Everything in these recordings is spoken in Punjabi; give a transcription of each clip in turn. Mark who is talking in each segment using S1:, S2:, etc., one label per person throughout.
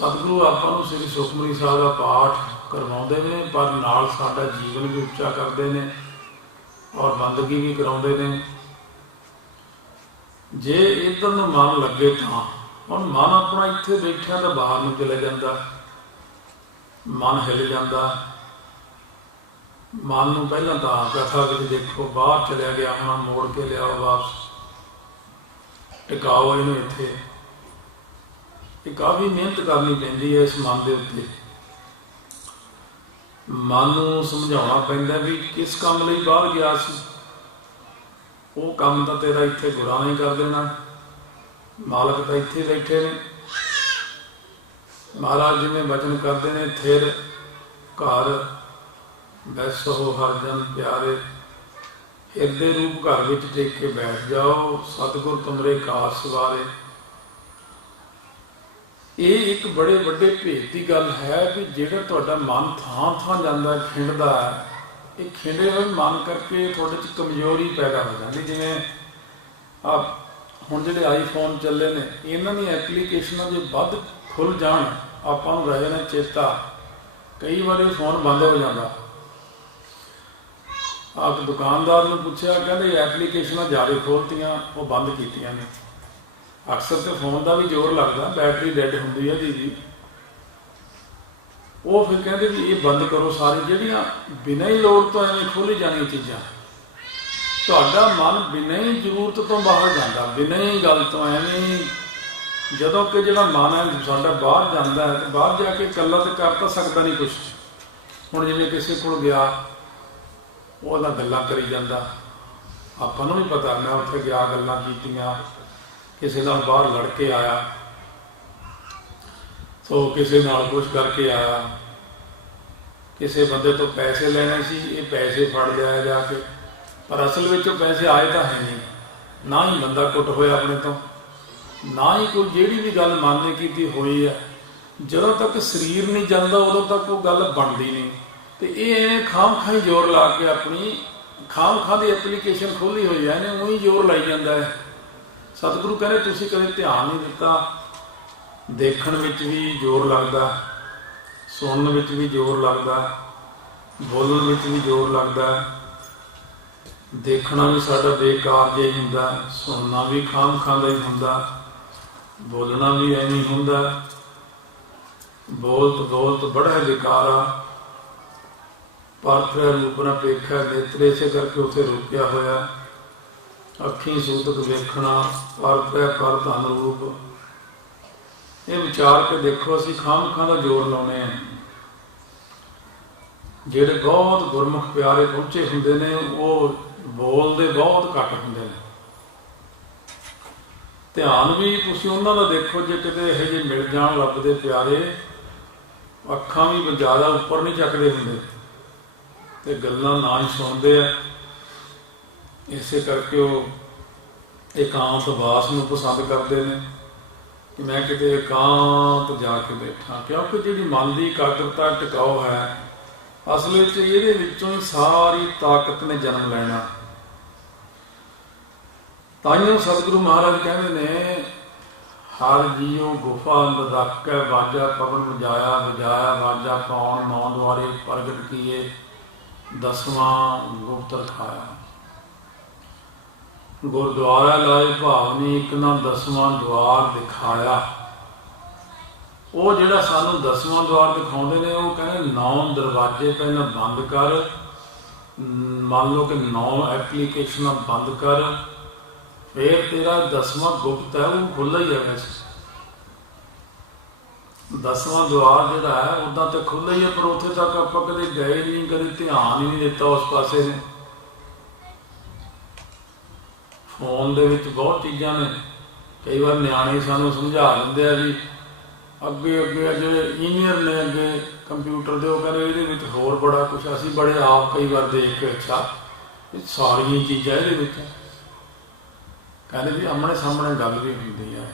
S1: ਸਤਿਗੁਰੂ, ਆਪਾਂ ਨੂੰ ਸ੍ਰੀ ਸੁਖਮਨੀ ਸਾਹਿਬ ਦਾ ਪਾਠ ਕਰਵਾਉਂਦੇ ਨੇ, ਪਰ ਨਾਲ ਸਾਡਾ ਜੀਵਨ ਵੀ ਉੱਚਾ ਕਰਦੇ ਨੇ ਔਰ ਬੰਦਗੀ ਵੀ ਕਰਾਉਂਦੇ ਨੇ। ਜੇ ਇਧਰ ਨੂੰ ਮਨ ਲੱਗੇ ਤਾਂ, ਹੁਣ ਮਨ ਆਪਣਾ ਇੱਥੇ ਬੈਠਿਆ ਤਾਂ ਬਾਹਰ ਨੂੰ ਚਲੇ ਜਾਂਦਾ, ਮਨ ਹਿੱਲ ਜਾਂਦਾ। ਮਨ ਨੂੰ ਪਹਿਲਾਂ ਤਾਂ ਕਥਾ ਵਿੱਚ ਦੇਖੋ, ਬਾਹਰ ਚਲਿਆ ਗਿਆ, ਹੁਣ ਮੋੜ ਕੇ ਲਿਆਓ ਵਾਪਸ, ਟਿਕਾਓ ਇਹਨੂੰ ਇੱਥੇ। ਇਹ ਕਾਫੀ ਮਿਹਨਤ ਕਰਨੀ ਪੈਂਦੀ ਹੈ ਇਸ ਮਨ ਦੇ ਉੱਤੇ। ਮਨ ਨੂੰ ਸਮਝਾਉਣਾ ਪੈਂਦਾ ਵੀ ਕਿਸ ਕੰਮ ਲਈ ਬਾਹਰ ਗਿਆ ਸੀ। ਉਹ ਕੰਮ ਤਾਂ ਤੇਰਾ ਇੱਥੇ ਗੁਰਾਂ ਨੇ ਕਰ ਦੇਣਾ। ਮਾਲਕ ਤਾਂ ਇੱਥੇ ਬੈਠੇ ਨੇ। ਮਹਾਰਾਜ ਜਿਵੇਂ ਬਚਨ ਕਰਦੇ ਨੇ, ਥਿਰ ਘਰ ਬੈਸ ਹੋ ਹਰਜਨ ਪਿਆਰੇ। ਹਿਰਦੇ ਰੂਪ ਘਰ ਵਿੱਚ ਟੇਕ ਕੇ ਬੈਠ ਜਾਓ। ਸਤਿਗੁਰ ਤੁਮਰੇ ਕਾਸ ਸਵਾਰੇ। ਇਹ ਇੱਕ ਬੜੇ ਵੱਡੇ ਭੇਦ ਦੀ ਗੱਲ ਹੈ ਕਿ ਜਿਹੜਾ ਤੁਹਾਡਾ ਮਨ ਥਾਂ ਥਾਂ ਜਾਂਦਾ ਖਿੰਡਦਾ ਹੈ, ਇਹ ਖਿੰਡੇ ਹੋਏ ਮਨ ਕਰਕੇ ਤੁਹਾਡੇ 'ਚ ਕਮਜ਼ੋਰੀ ਪੈਦਾ ਹੋ ਜਾਂਦੀ। ਜਿਵੇਂ ਆ ਹੁਣ ਜਿਹੜੇ ਆਈਫੋਨ ਚੱਲੇ ਨੇ, ਇਹਨਾਂ ਦੀ ਐਪਲੀਕੇਸ਼ਨਾਂ ਜੇ ਵੱਧ ਖੁੱਲ ਜਾਣ, ਆਪਾਂ ਨੂੰ ਰਹਿ ਜਾਣਾ ਚੇਤਾ ਕਈ ਵਾਰੀ ਫੋਨ ਬੰਦ ਹੋ ਜਾਂਦਾ। ਆਪ ਦੁਕਾਨਦਾਰ ਨੂੰ ਪੁੱਛਿਆ, ਕਹਿੰਦੇ ਐਪਲੀਕੇਸ਼ਨਾਂ ਜ਼ਿਆਦਾ ਖੋਲਤੀਆਂ ਉਹ ਬੰਦ ਕੀਤੀਆਂ ਨੇ। ਅਕਸਰ ਤੇ ਫੋਨ ਦਾ ਵੀ ਜ਼ੋਰ ਲੱਗਦਾ ਬੈਟਰੀ ਡੈਡ ਹੁੰਦੀ ਹੈ ਜੀ ਜੀ। ਉਹ ਫਿਰ ਕਹਿੰਦੇ ਵੀ ਇਹ ਬੰਦ ਕਰੋ ਸਾਰੇ, ਜਿਹੜੀਆਂ ਬਿਨਾਂ ਹੀ ਲੋੜ ਤੋਂ ਐਵੇਂ ਖੋਲੀ ਜਾਣੀਆਂ ਚੀਜ਼ਾਂ। ਤੁਹਾਡਾ ਮਨ ਬਿਨਾਂ ਹੀ ਜ਼ਰੂਰਤ ਤੋਂ ਬਾਹਰ ਜਾਂਦਾ, ਬਿਨਾਂ ਹੀ ਗੱਲ ਤੋਂ ਐਵੇਂ ਜਦੋਂ ਕਿ ਜਿਹੜਾ ਮਨ ਹੈ, ਸਾਡਾ ਬਾਹਰ ਜਾਂਦਾ ਹੈ, ਤੇ ਬਾਹਰ ਜਾ ਕੇ ਇਕੱਲਾ ਤੇ ਕਰ ਤਾਂ ਸਕਦਾ ਨਹੀਂ ਕੁਝ ਹੁਣ ਜਿਵੇਂ ਕਿਸੇ ਕੋਲ ਗਿਆ, ਉਹਦਾ ਗੱਲਾਂ ਕਰੀ ਜਾਂਦਾ। ਆਪਾਂ ਨੂੰ ਵੀ ਪਤਾ, ਮੈਂ ਉੱਥੇ ਗਿਆ, ਗੱਲਾਂ ਕੀਤੀਆਂ। ਕਿਸੇ ਨਾਲ ਬਾਹਰ ਲੜ ਕੇ ਆਇਆ। ਸੋ ਕਿਸੇ ਨਾਲ ਕੁਝ ਕਰਕੇ ਆਇਆ। ਕਿਸੇ ਬੰਦੇ ਤੋਂ ਪੈਸੇ ਲੈਣੇ ਸੀ, ਇਹ ਪੈਸੇ ਫੜ ਲਿਆ ਜਾ ਕੇ। ਪਰ ਅਸਲ ਵਿੱਚ ਉਹ ਪੈਸੇ ਆਏ ਤਾਂ ਹੈ ਨਹੀਂ। ਨਾ ਹੀ ਬੰਦਾ ਕੁੱਟ ਹੋਇਆ ਆਪਣੇ ਤੋਂ। ਨਾ ਹੀ ਕੋਈ ਜਿਹੜੀ ਵੀ ਗੱਲ ਮਨ ਕੀਤੀ ਹੋਈ ਹੈ ਜਦੋਂ ਤੱਕ ਸਰੀਰ ਨਹੀਂ ਜਾਂਦਾ, ਉਦੋਂ ਤੱਕ ਉਹ ਗੱਲ ਬਣਦੀ ਨਹੀਂ। ਤੇ ਇਹ ਐਵੇਂ ਖਾਮ ਖਾਈ ਜ਼ੋਰ ਲਾ ਕੇ ਆਪਣੀ, ਖਾਮ ਖਾ ਦੀ ਐਪਲੀਕੇਸ਼ਨ ਖੋਲੀ ਹੋਈ ਹੈ ਇਹਨੇ ਉਹੀ ਜ਼ੋਰ ਲਾਈ ਜਾਂਦਾ ਹੈ। ਸਤਿਗੁਰੂ ਕਹਿੰਦੇ ਤੁਸੀਂ ਕਦੇ ਧਿਆਨ ਨਹੀਂ ਦਿੱਤਾ, ਦੇਖਣ ਵਿੱਚ ਵੀ ਜ਼ੋਰ ਲੱਗਦਾ, ਸੁਣਨ ਵਿੱਚ ਵੀ ਜ਼ੋਰ ਲੱਗਦਾ, ਬੋਲਣ ਵਿੱਚ ਵੀ ਜ਼ੋਰ ਲੱਗਦਾ, ਦੇਖਣਾ ਵੀ ਸਾਡਾ ਬੇਕਾਰ ਜਿਹਾ ਹੀ ਹੁੰਦਾ, ਸੁਣਨਾ ਵੀ ਖਾਮ ਖਾਂਦਾ ਹੀ ਹੁੰਦਾ, ਬੋਲਣਾ ਵੀ ਐਵੇਂ ਹੁੰਦਾ ਬੋਲਤ ਬੋਲਤ ਬੜਾ ਵਿਕਾਰਾ ਪਰ ਫਿਰ ਰੂਪ ਨਾ ਪੇਖਾ ਨੇਤਰੇ ਸੇ ਕਰਕੇ ਉਥੇ ਰੁਕਿਆ ਹੋਇਆ। ਅੱਖੀ ਸੂਤਕ ਵੇਖਣਾ ਪਰ ਪੈ ਪਰ ਧਨ ਰੂਪ। ਇਹ ਵਿਚਾਰ ਕੇ ਦੇਖੋ, ਅਸੀਂ ਖਾਮ ਖਾਂ ਦਾ ਜੋਰ ਲਾਉਨੇ ਆ ਜਿਹੜੇ ਬਹੁਤ ਗੁਰਮੁਖ ਪਿਆਰੇ ਪਹੁੰਚੇ ਹੁੰਦੇ ਨੇ, ਉਹ ਬੋਲਦੇ ਬਹੁਤ ਘੱਟ ਹੁੰਦੇ ਨੇ। ਧਿਆਨ ਵੀ ਤੁਸੀਂ ਉਹਨਾਂ ਦਾ ਦੇਖੋ, ਜੇ ਕਿਤੇ ਇਹੋ ਜਿਹੇ ਮਿਲ ਜਾਣ ਲੱਭਦੇ ਪਿਆਰੇ, ਅੱਖਾਂ ਵੀ ਜ਼ਿਆਦਾ ਉੱਪਰ ਨਹੀਂ ਚੱਕਦੇ ਹੁੰਦੇ। ਤੇ ਗੱਲਾਂ ਨਾ ਹੀ ਸੁਣਦੇ ਆ। ਇਸੇ ਕਰਕੇ ਉਹ ਇਕਾਂਤ ਵਾਸ ਨੂੰ ਪਸੰਦ ਕਰਦੇ ਨੇ ਕਿ ਮੈਂ ਕਿਤੇ ਇਕਾਂਤ ਜਾ ਕੇ ਬੈਠਾਂ। ਕਿਉਂਕਿ ਜਿਹੜੀ ਮਨ ਦੀ ਇਕਾਗਰਤਾ ਟਿਕਾਓ ਹੈ, ਅਸਲ ਵਿੱਚ ਇਹਦੇ ਵਿੱਚੋਂ ਹੀ ਸਾਰੀ ਤਾਕਤ ਨੇ ਜਨਮ ਲੈਣਾ। ਤਾਈਓ ਸਤਿਗੁਰੂ ਮਹਾਰਾਜ ਕਹਿੰਦੇ ਨੇ, ਹਰ ਜੀਉ ਗੁਫਾ ਅੰਦਰ ਰੱਖ ਵਾਜਾ ਪਵਨ ਵਜਾਇਆ ਵਜਾਇਆ ਵਾਜਾ ਪਾਉਣ ਨੌ ਦੁਆਰੇ ਪ੍ਰਗਟ ਕੀਏ, ਦਸਵਾਂ ਗੁਪਤ ਰਖਾਇਆ। ਗੁਰਦੁਆਰਾ ਲਾਏ ਭਾਵਨੀ ਇੱਕ ਨਾ ਦਸਵਾਂ ਦਵਾਰ ਦਿਖਾਇਆ। ਉਹ ਜਿਹੜਾ ਸਾਨੂੰ ਦਸਵਾਂ ਦਵਾਰ ਦਿਖਾਉਂਦੇ ਨੇ, ਉਹ ਕਹਿੰਦੇ ਨੌ ਦਰਵਾਜ਼ੇ ਪਹਿਲਾਂ ਬੰਦ ਕਰ। ਮੰਨ ਲਓ ਕਿ ਨੌ ਐਪਲੀਕੇਸ਼ਨਾਂ ਬੰਦ ਕਰ। ਫੇਰ ਤੇਰਾ ਦਸਵਾਂ ਗੁਪਤ ਹੈ, ਉਹ ਖੁੱਲ੍ਹਾ ਹੀ ਹੈ ਵੈਸੇ। ਦਸਵਾਂ ਦਵਾਰ ਜਿਹੜਾ ਹੈ ਉਦਾਂ ਤੇ ਖੁੱਲ੍ਹਾ ਹੀ ਹੈ, ਪਰ ਉੱਥੇ ਤੱਕ ਆਪਾਂ ਕਦੇ ਗਏ ਨਹੀਂ, ਕਦੇ ਧਿਆਨ ਹੀ ਨਹੀਂ ਦਿੱਤਾ ਉਸ ਪਾਸੇ ਨੇ। ਫੋਨ ਦੇ ਵਿੱਚ ਬਹੁਤ ਚੀਜ਼ਾਂ ਨੇ। ਕਈ ਵਾਰ ਨਿਆਣੇ ਸਾਨੂੰ ਸਮਝਾ ਦਿੰਦੇ ਆ ਵੀ ਅੱਗੇ ਅੱਗੇ ਜਿਹੜੇ ਇੰਜੀਨੀਅਰ ਨੇ ਅੱਗੇ ਕੰਪਿਊਟਰ ਦੇ, ਉਹ ਕਹਿੰਦੇ ਇਹਦੇ ਵਿੱਚ ਹੋਰ ਬੜਾ ਕੁਝ ਅਸੀਂ ਬੜੇ ਆਪ ਕਈ ਵਾਰ ਦੇਖ ਕੇ ਅੱਛਾ, ਇਹ ਸਾਰੀਆਂ ਚੀਜ਼ਾਂ ਇਹਦੇ ਵਿੱਚ ਕਹਿੰਦੇ ਵੀ ਆਮਣੇ ਸਾਹਮਣੇ ਗੱਲ ਵੀ ਹੁੰਦੀ ਆ।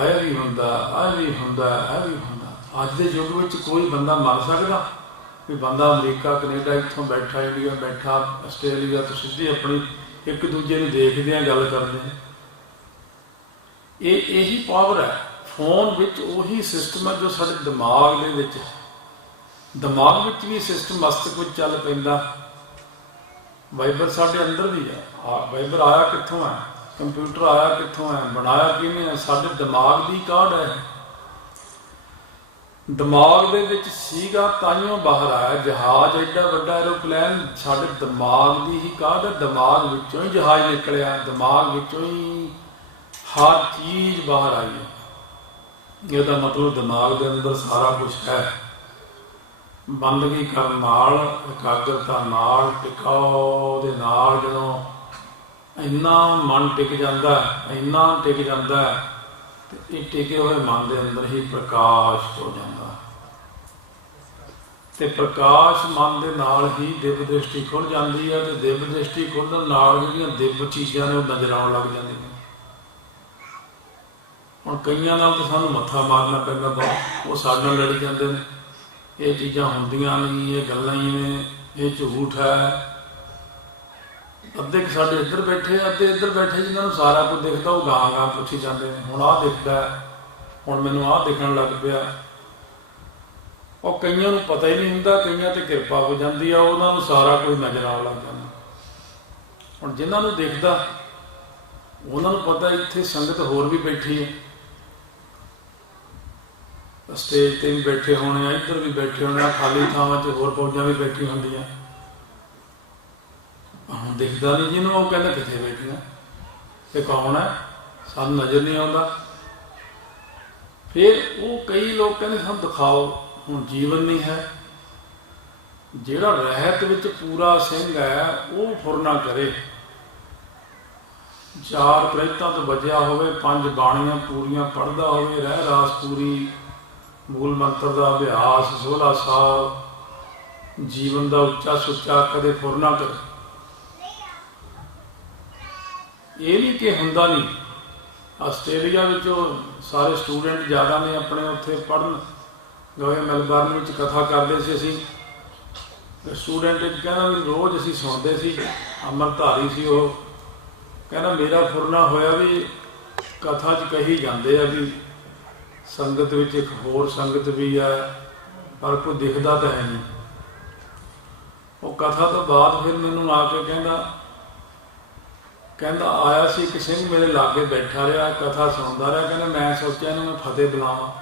S1: ਇਹ ਵੀ ਹੁੰਦਾ, ਇਹ ਵੀ ਹੁੰਦਾ, ਇਹ ਵੀ ਹੁੰਦਾ। ਅੱਜ ਦੇ ਯੁੱਗ ਵਿੱਚ ਕੋਈ ਬੰਦਾ ਮਰ ਸਕਦਾ। ਵੀ ਬੰਦਾ ਅਮਰੀਕਾ, ਕੈਨੇਡਾ ਇੱਥੋਂ ਬੈਠਾ, ਇੰਡੀਆ ਬੈਠਾ, ਆਸਟ੍ਰੇਲੀਆ ਤੋਂ ਸਿੱਧੀ ਆਪਣੀ ਇੱਕ ਦੂਜੇ ਨੂੰ ਦੇਖਦੇ ਆ, ਗੱਲ ਕਰਦੇ ਆ। ਇਹ ਇਹੀ ਪਾਵਰ ਹੈ। ਫੋਨ ਵਿੱਚ ਉਹੀ ਸਿਸਟਮ ਹੈ ਜੋ ਸਾਡੇ ਦਿਮਾਗ ਦੇ ਵਿੱਚ ਦਿਮਾਗ ਵਿੱਚ ਵੀ ਸਿਸਟਮ ਮਸਤਕ ਵਿੱਚ ਚੱਲ ਪੈਂਦਾ। ਵਾਈਬਰ ਸਾਡੇ ਅੰਦਰ ਵੀ ਹੈ। ਆ ਵਾਈਬਰ ਆਇਆ ਕਿੱਥੋਂ ਹੈ? ਕੰਪਿਊਟਰ ਆਇਆ ਕਿੱਥੋਂ ਹੈ? ਬਣਾਇਆ ਕਿਵੇਂ ਹੈ? ਸਾਡੇ ਦਿਮਾਗ ਦੀ ਕਾਢ ਹੈ। ਦਿਮਾਗ ਦੇ ਵਿੱਚ ਸੀਗਾ ਤਾਈਓ ਬਾਹਰ ਆਇਆ। ਜਹਾਜ਼ ਐਡਾ ਵੱਡਾ ਐਰੋਪਲੇਨ ਸਾਡੇ ਦਿਮਾਗ ਦੀ ਹੀ ਕਾਢ, ਦਿਮਾਗ ਵਿੱਚੋਂ ਹੀ ਜਹਾਜ਼ ਨਿਕਲਿਆ। ਦਿਮਾਗ ਵਿੱਚੋਂ ਹੀ ਹਰ ਚੀਜ਼ ਬਾਹਰ ਆਈ ਹੈ। ਇਹਦਾ ਮਤਲਬ ਦਿਮਾਗ ਦੇ ਅੰਦਰ ਸਾਰਾ ਕੁਝ ਹੈ। ਬੰਦਗੀ ਕਰਨ ਨਾਲ, ਇਕਾਗਰਤਾ ਨਾਲ ਟਿਕਾਓ ਦੇ ਨਾਲ ਜਦੋਂ ਇੰਨਾ ਮਨ ਟਿਕ ਜਾਂਦਾ, ਇੰਨਾ ਟਿਕ ਜਾਂਦਾ ਤੇ ਇਹ ਟਿਕੇ ਹੋਏ ਮਨ ਦੇ ਅੰਦਰ ਹੀ ਪ੍ਰਕਾਸ਼ ਹੋ ਜਾਂਦਾ। ਤੇ ਪ੍ਰਕਾਸ਼ ਮਨ ਦੇ ਨਾਲ ਹੀ ਦਿਵ ਦ੍ਰਿਸ਼ਟੀ ਖੁੱਲ ਜਾਂਦੀ ਹੈ ਤੇ ਦਿਵ ਦ੍ਰਿਸ਼ਟੀ ਖੁੱਲਣ ਨਾਲ ਜਿਹੜੀਆਂ ਦਿਵ ਚੀਜ਼ਾਂ ਨੇ ਉਹ ਨਜ਼ਰ ਆਉਣ ਲੱਗ ਜਾਂਦੀਆਂ ਹੁਣ ਕਈਆਂ ਨਾਲ ਤਾਂ ਸਾਨੂੰ ਮੱਥਾ ਮਾਰਨਾ ਪੈਂਦਾ ਬਹੁਤ, ਉਹ ਸਾਡੇ ਨਾਲ ਲੜੀ ਜਾਂਦੇ ਨੇ। ਇਹ ਚੀਜ਼ਾਂ ਹੁੰਦੀਆਂ ਨਹੀਂ, ਇਹ ਗੱਲਾਂ ਹੀ ਨੇ, ਇਹ ਝੂਠ ਹੈ। ਅੱਧੇ ਸਾਡੇ ਇੱਧਰ ਬੈਠੇ ਆ, ਅੱਧੇ ਇੱਧਰ ਬੈਠੇ ਜਿਨ੍ਹਾਂ ਨੂੰ ਸਾਰਾ ਕੁਝ ਦਿਖਦਾ ਉਹ ਗਾਂ ਗਾਂ ਪੁੱਛੀ ਜਾਂਦੇ ਨੇ ਹੁਣ ਆਹ ਦਿਖਦਾ ਹੁਣ ਮੈਨੂੰ ਆਹ ਦਿਖਣ ਲੱਗ ਪਿਆ ਉਹ ਕਈਆਂ ਨੂੰ ਪਤਾ ਹੀ ਨਹੀਂ ਹੁੰਦਾ ਕਈਆਂ ਤੇ ਕਿਰਪਾ ਹੋ ਜਾਂਦੀ ਆ ਉਹਨਾਂ ਨੂੰ ਸਾਰਾ ਕੁਝ ਨਜ਼ਰ ਆਉਣ ਲੱਗ ਜਾਂਦਾ। ਹੁਣ ਜਿਨ੍ਹਾਂ ਨੂੰ ਦਿਖਦਾ ਉਹਨਾਂ ਨੂੰ ਪਤਾ ਇੱਥੇ ਸੰਗਤ ਹੋਰ ਵੀ ਬੈਠੀ ਹੈ। ਸਟੇਜ ਤੇ ਵੀ ਬੈਠੇ ਹੋਣੇ ਆ ਇੱਧਰ ਵੀ ਬੈਠੇ ਹੋਣੇ ਆ ਖਾਲੀ ਥਾਵਾਂ 'ਚ ਹੋਰ ਫੌਜਾਂ ਵੀ ਬੈਠੀ ਹੁੰਦੀਆਂ। ਹੁਣ ਦਿਖਦਾ ਨਹੀਂ ਜਿਹਨੂੰ ਉਹ ਕਹਿੰਦਾ ਕਿੱਥੇ ਬੈਠੀਆਂ? ਇਹ ਕੌਣ ਹੈ? ਸਾਨੂੰ ਨਜ਼ਰ ਨਹੀਂ ਆਉਂਦਾ। ਫਿਰ ਉਹ ਕਈ ਲੋਕ ਕਹਿੰਦੇ ਸਾਨੂੰ ਦਿਖਾਓ, ਹੁਣ ਜੀਵਨ ਨਹੀਂ ਹੈ। ਜਿਹੜਾ ਰਹਿਤ ਵਿੱਚ ਪੂਰਾ ਸਿੰਘ ਹੈ, ਉਹ ਫੁਰਨਾ ਕਰੇ। ਚਾਰ ਪ੍ਰੇਤਾਂ ਤੋਂ ਬਚਿਆ ਹੋਵੇ, ਪੰਜ ਬਾਣੀਆਂ ਪੂਰੀਆਂ ਪੜਦਾ ਹੋਵੇ, ਰਹਿ ਰਾਸ ਪੂਰੀ, ਮੂਲ ਮੰਤਰ ਦਾ ਅਭਿਆਸ 16 ਸਾਲ ਜੀਵਨ ਦਾ ਉੱਚਾ ਸੁੱਚਾ ਕਦੇ ਫੁਰਨਾ ਕਰੇ। ਇਹ ਨਹੀਂ ਕਿ ਹੁੰਦਾ ਨਹੀਂ। ਆਸਟ੍ਰੇਲੀਆ ਵਿੱਚੋਂ ਸਾਰੇ ਸਟੂਡੈਂਟ ਜ਼ਿਆਦਾ ਨੇ ਆਪਣੇ ਉੱਥੇ ਪੜਨ ਗਏ ਮੈਲਬਰਨ ਵਿੱਚ ਕਥਾ ਕਰਦੇ ਸੀ ਅਸੀਂ। ਸਟੂਡੈਂਟ ਇੱਕ ਕਹਿੰਦਾ ਵੀ ਰੋਜ਼ ਅਸੀਂ ਸੁਣਦੇ ਸੀ ਅਮਰਧਾਰੀ ਸੀ ਉਹ। ਕਹਿੰਦਾ ਮੇਰਾ ਫੁਰਨਾ ਹੋਇਆ ਵੀ ਕਥਾ 'ਚ ਕਹੀ ਜਾਂਦੇ ਆ ਵੀ ਸੰਗਤ ਵਿੱਚ ਇੱਕ ਹੋਰ ਸੰਗਤ ਵੀ ਹੈ, ਪਰ ਕੋਈ ਦਿਖਦਾ ਤਾਂ ਹੈ ਨਹੀਂ। ਉਹ ਕਥਾ ਤੋਂ ਬਾਅਦ ਫਿਰ ਮੈਨੂੰ ਆ ਕੇ ਕਹਿੰਦਾ ਕਹਿੰਦਾ ਆਇਆ ਸੀ ਇੱਕ ਸਿੰਘ ਮੇਰੇ ਲਾਗੇ ਬੈਠਾ ਰਿਹਾ, ਕਥਾ ਸੁਣਦਾ ਰਿਹਾ, ਕਹਿੰਦਾ ਮੈਂ ਸੋਚਿਆ ਇਹਨੂੰ ਮੈਂ ਫਤਿਹ ਬੁਲਾਵਾਂ।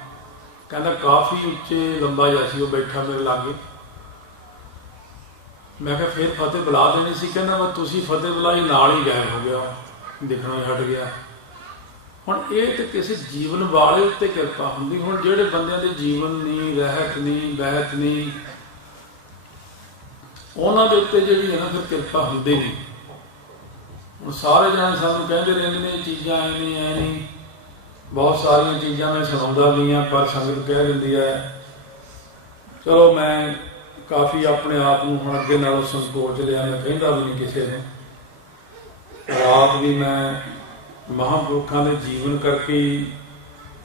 S1: ਕਹਿੰਦਾ ਕਾਫੀ ਉੱਚੇ ਲੰਬਾ ਜਿਹਾ ਸੀ, ਉਹ ਬੈਠਾ ਮੇਰੇ ਲਾਗੇ। ਮੈਂ ਕਿਹਾ ਫਿਰ ਫਤਿਹ ਬੁਲਾ ਦੇਣੀ ਸੀ, ਕਹਿੰਦਾ ਮੈਂ ਤੁਸੀਂ ਫਤਿਹ ਬੁਲਾਈ, ਨਾਲ ਹੀ ਗਾਇਬ ਹੋ ਗਿਆ, ਦਿਖਣੋਂ ਹੀ ਹਟ ਗਿਆ। ਹੁਣ ਇਹ ਤੇ ਕਿਸੇ ਜੀਵਨ ਵਾਲੇ ਉੱਤੇ ਕਿਰਪਾ ਹੁੰਦੀ, ਹੁਣ ਜਿਹੜੇ ਬੰਦਿਆਂ ਦੇ ਜੀਵਨ ਨਹੀਂ ਰਹਿਤ ਨਹੀਂ ਬਹਿਤ ਨਹੀਂ ਉਹਨਾਂ ਦੇ ਉੱਤੇ ਜਿਹੜੀ ਹੈ ਨਾ ਫਿਰ ਕਿਰਪਾ ਹੁੰਦੀ ਨਹੀਂ ਹੁਣ ਸਾਰੇ ਜਣੇ ਸਾਨੂੰ ਕਹਿੰਦੇ ਰਹਿੰਦੇ ਨੇ, ਇਹ ਚੀਜ਼ਾਂ ਐ ਨਹੀਂ ਐ ਨਹੀਂ। ਬਹੁਤ ਸਾਰੀਆਂ ਚੀਜ਼ਾਂ ਮੈਂ ਸੁਣਾਉਂਦਾ ਵੀ ਆ ਪਰ ਸੰਗਤ ਕਹਿ ਦਿੰਦੀ ਹੈ, ਚਲੋ ਮੈਂ ਕਾਫੀ ਆਪਣੇ ਆਪ ਨੂੰ ਹੁਣ ਅੱਗੇ ਨਾਲੋਂ ਸੰਕੋਚ ਲਿਆ, ਮੈਂ ਕਹਿੰਦਾ ਵੀ ਨਹੀਂ ਕਿਸੇ ਨੇ। ਰਾਤ ਵੀ ਮੈਂ ਮਹਾਂਪੁਰਖਾਂ ਦੇ ਜੀਵਨ ਕਰਕੇ